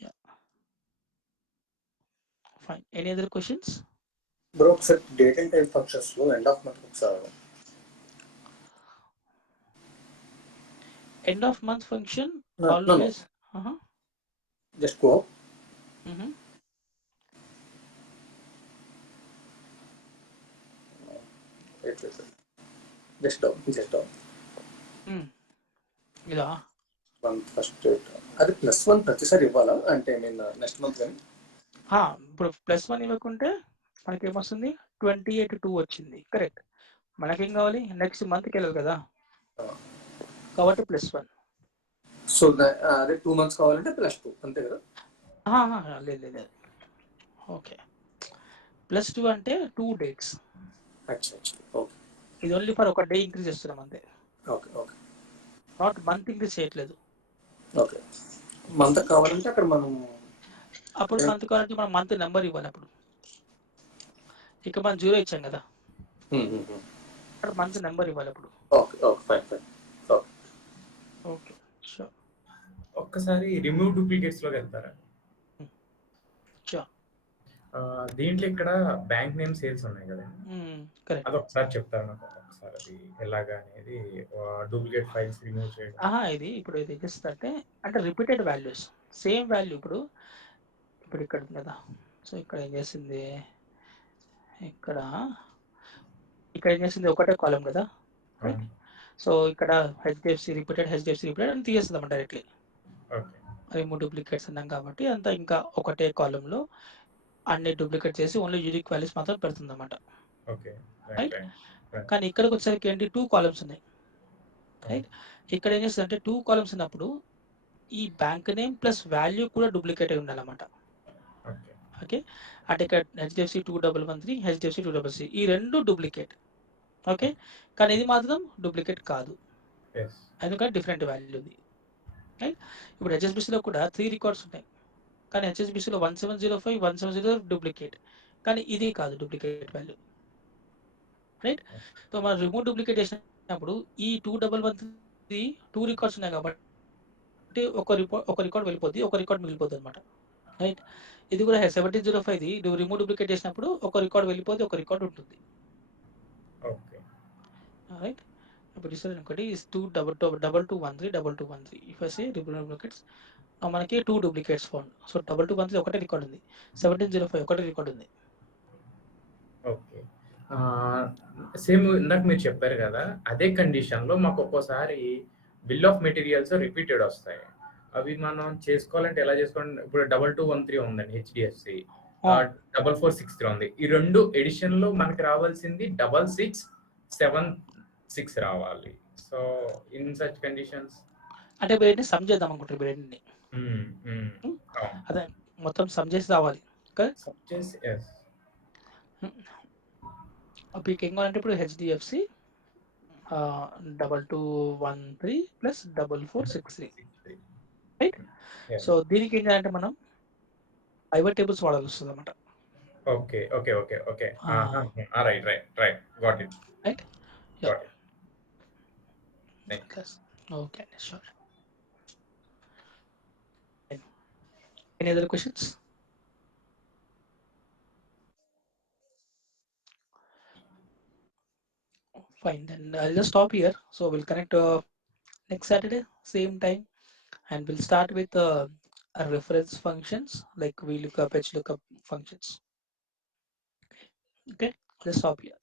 yeah, fine. Any other questions? Bro ఒకసారి date and time functions లో end of month ఒకసారి End of month function no always. Uh-huh. Just go Mm-hmm. Just down Mm. Yeah. Month first date అది +1 ప్రతిసారి ఇవ్వాలా అంటే I mean next month కానీ ఇప్పుడు +1 ఇవ్వకుంటే మనకేమొస్తుంది 28/2 వచ్చింది కరెక్ట్. మనకేం కావాలి నెక్స్ట్ మంత్కి వెళ్ళాలి కదా, కాబట్టి +1. సో అదే 2 months కావాలంటే +2 అంతే కదా. లేదు లేదు లేదు. ఓకే, +2 అంటే 2 dates. అచ్చా ఓకే ఇది ఓన్లీ ఫర్ ఒక డే ఇంక్రీజ్ చేస్తున్నాం అంతే, okay okay not month increase చేయట్లేదు. ఓకే మంత్ కావాలంటే అక్కడ మనం అప్పుడు మంత్ కావాలంటే మనం మంత్ నెంబర్ ఇవ్వాలి. అప్పుడు ఇక్కడ మనం 0 ఇచ్చాం కదా, అక్కడ మంత్ నెంబర్ ఇవ్వాలి అప్పుడు. Okay okay fine fine okay okay sure ఒక్కసారి రిమూవ్ డూప్లికేట్స్లోకి వెళ్తారా? షూర్. దీంట్లో ఇక్కడ బ్యాంక్ నేమ్ సేల్స్ ఉన్నాయి కదా, కరెక్ట్. అది ఒకసారి చెప్తారా నాకు ఒకసారి అది ఎలాగా అనేది డూప్లికేట్ ఫైల్స్ రిమూవ్ చేయడం? ఇది ఇప్పుడు ఇది చేస్తుందంటే అంటే రిపీటెడ్ వాల్యూస్ సేమ్ వాల్యూ ఇప్పుడు ఇక్కడ ఉంది కదా, సో ఇక్కడ ఏం చేసింది, ఇక్కడ ఏం చేసింది ఒకటే కాలం కదా, రైట్. సో ఇక్కడ హెచ్డిఎఫ్సి రిపీటెడ్ అని తీసేస్తుందన్నమాట డైరెక్ట్లీ. ఓకే రిమూవ్ డూప్లికేట్స్ అన్నాం కాబట్టి అంతా ఇంకా ఒకటే కాలంలో అన్ని డూప్లికేట్ చేసి ఓన్లీ యూనిక్ వాల్యూస్ మాత్రం పెడుతుందన్నమాట, ఓకే రైట్. కానీ ఇక్కడికి వచ్చేసరికి ఏంటి 2 కాలమ్స్ ఉన్నాయి, రైట్. ఇక్కడ ఏం చేస్తుంది అంటే 2 కాలమ్స్ ఉన్నప్పుడు ఈ బ్యాంక్ నేమ్ ప్లస్ వాల్యూ కూడా డూప్లికేట్ అయి ఉండాలన్నమాట. ఓకే ఓకే, అంటే ఇక్కడ హెచ్డిఎఫ్సి 2113 హెచ్డిఎఫ్సి 266 ఈ రెండు డూప్లికేట్. ఓకే, కానీ ఇది మాత్రం డూప్లికేట్ కాదు, ఎందుకంటే డిఫరెంట్ వాల్యూ ఉంది, రైట్. ఇప్పుడు హెచ్ఎస్బిసిలో కూడా 3 రికార్డ్స్ ఉంటాయి, కానీ హెచ్ఎస్బిసిలో 1705 170 డూప్లికేట్, కానీ ఇది కాదు డూప్లికేట్ వాల్యూ, రైట్. సో మనం రిమూవ్ డూప్లికేట్ చేసినప్పుడు ఈ 2113 2 రికార్డ్స్ ఉన్నాయి కాబట్టి ఒక రికార్డ్ వెళ్ళిపోద్ది, ఒక రికార్డ్ మిగిలిపోద్ది అనమాట, రైట్. ఇది కూడా 1705 రిమూవ్ డూప్లికేట్ చేసినప్పుడు ఒక రికార్డ్ వెళ్ళిపోద్ది, ఒక రికార్డ్ ఉంటుంది, ఓకే రైట్. ఇప్పుడు ఇస్తారు ఒకటి 2213 if I say remove duplicates మనకి 2 డూప్లికేట్స్ ఫౌండ్. సో 2213 ఒకటే రికార్డ్ ఉంది, 1705 ఒకటే రికార్డ్ ఉంది. ఓకే సేమ్ ఇందాక మీరు చెప్పారు కదా, అదే కండిషన్లో మాకు ఒక్కోసారి బిల్ ఆఫ్ మెటీరియల్స్ రిపీటెడ్ వస్తాయి. అవి మనం చేసుకోవాలంటే ఎలా చేసుకోండి? ఇప్పుడు 2213 ఉందండి హెచ్డిఎఫ్సి, 4463 ఉంది. ఈ రెండు ఎడిషన్ లో మనకి రావాల్సింది 6676 రావాలి. సో ఇన్ సచ్ కండిషన్స్ అంటే వీటిని సమ్ చేద్దాం అనుకుంటారు వీటిని, అదే మొత్తం సమ్ చేసి రావాలి కదా. మీకు ఏం కావాలంటే ఇప్పుడు హెచ్డిఎఫ్సి 2213 ప్లస్ 4463, రైట్. సో దీనికి ఏం చేయాలంటే మనం పైవట్ టేబుల్స్ వాడాల్సి వస్తుంది అనమాట. Okay okay okay okay right right right got it right. Got it. Okay, sure. Any other questions? Fine, then I'll just stop here. So we'll connect next Saturday, same time, and we'll start with reference functions like VLOOKUP, HLOOKUP functions. Okay, let's stop here.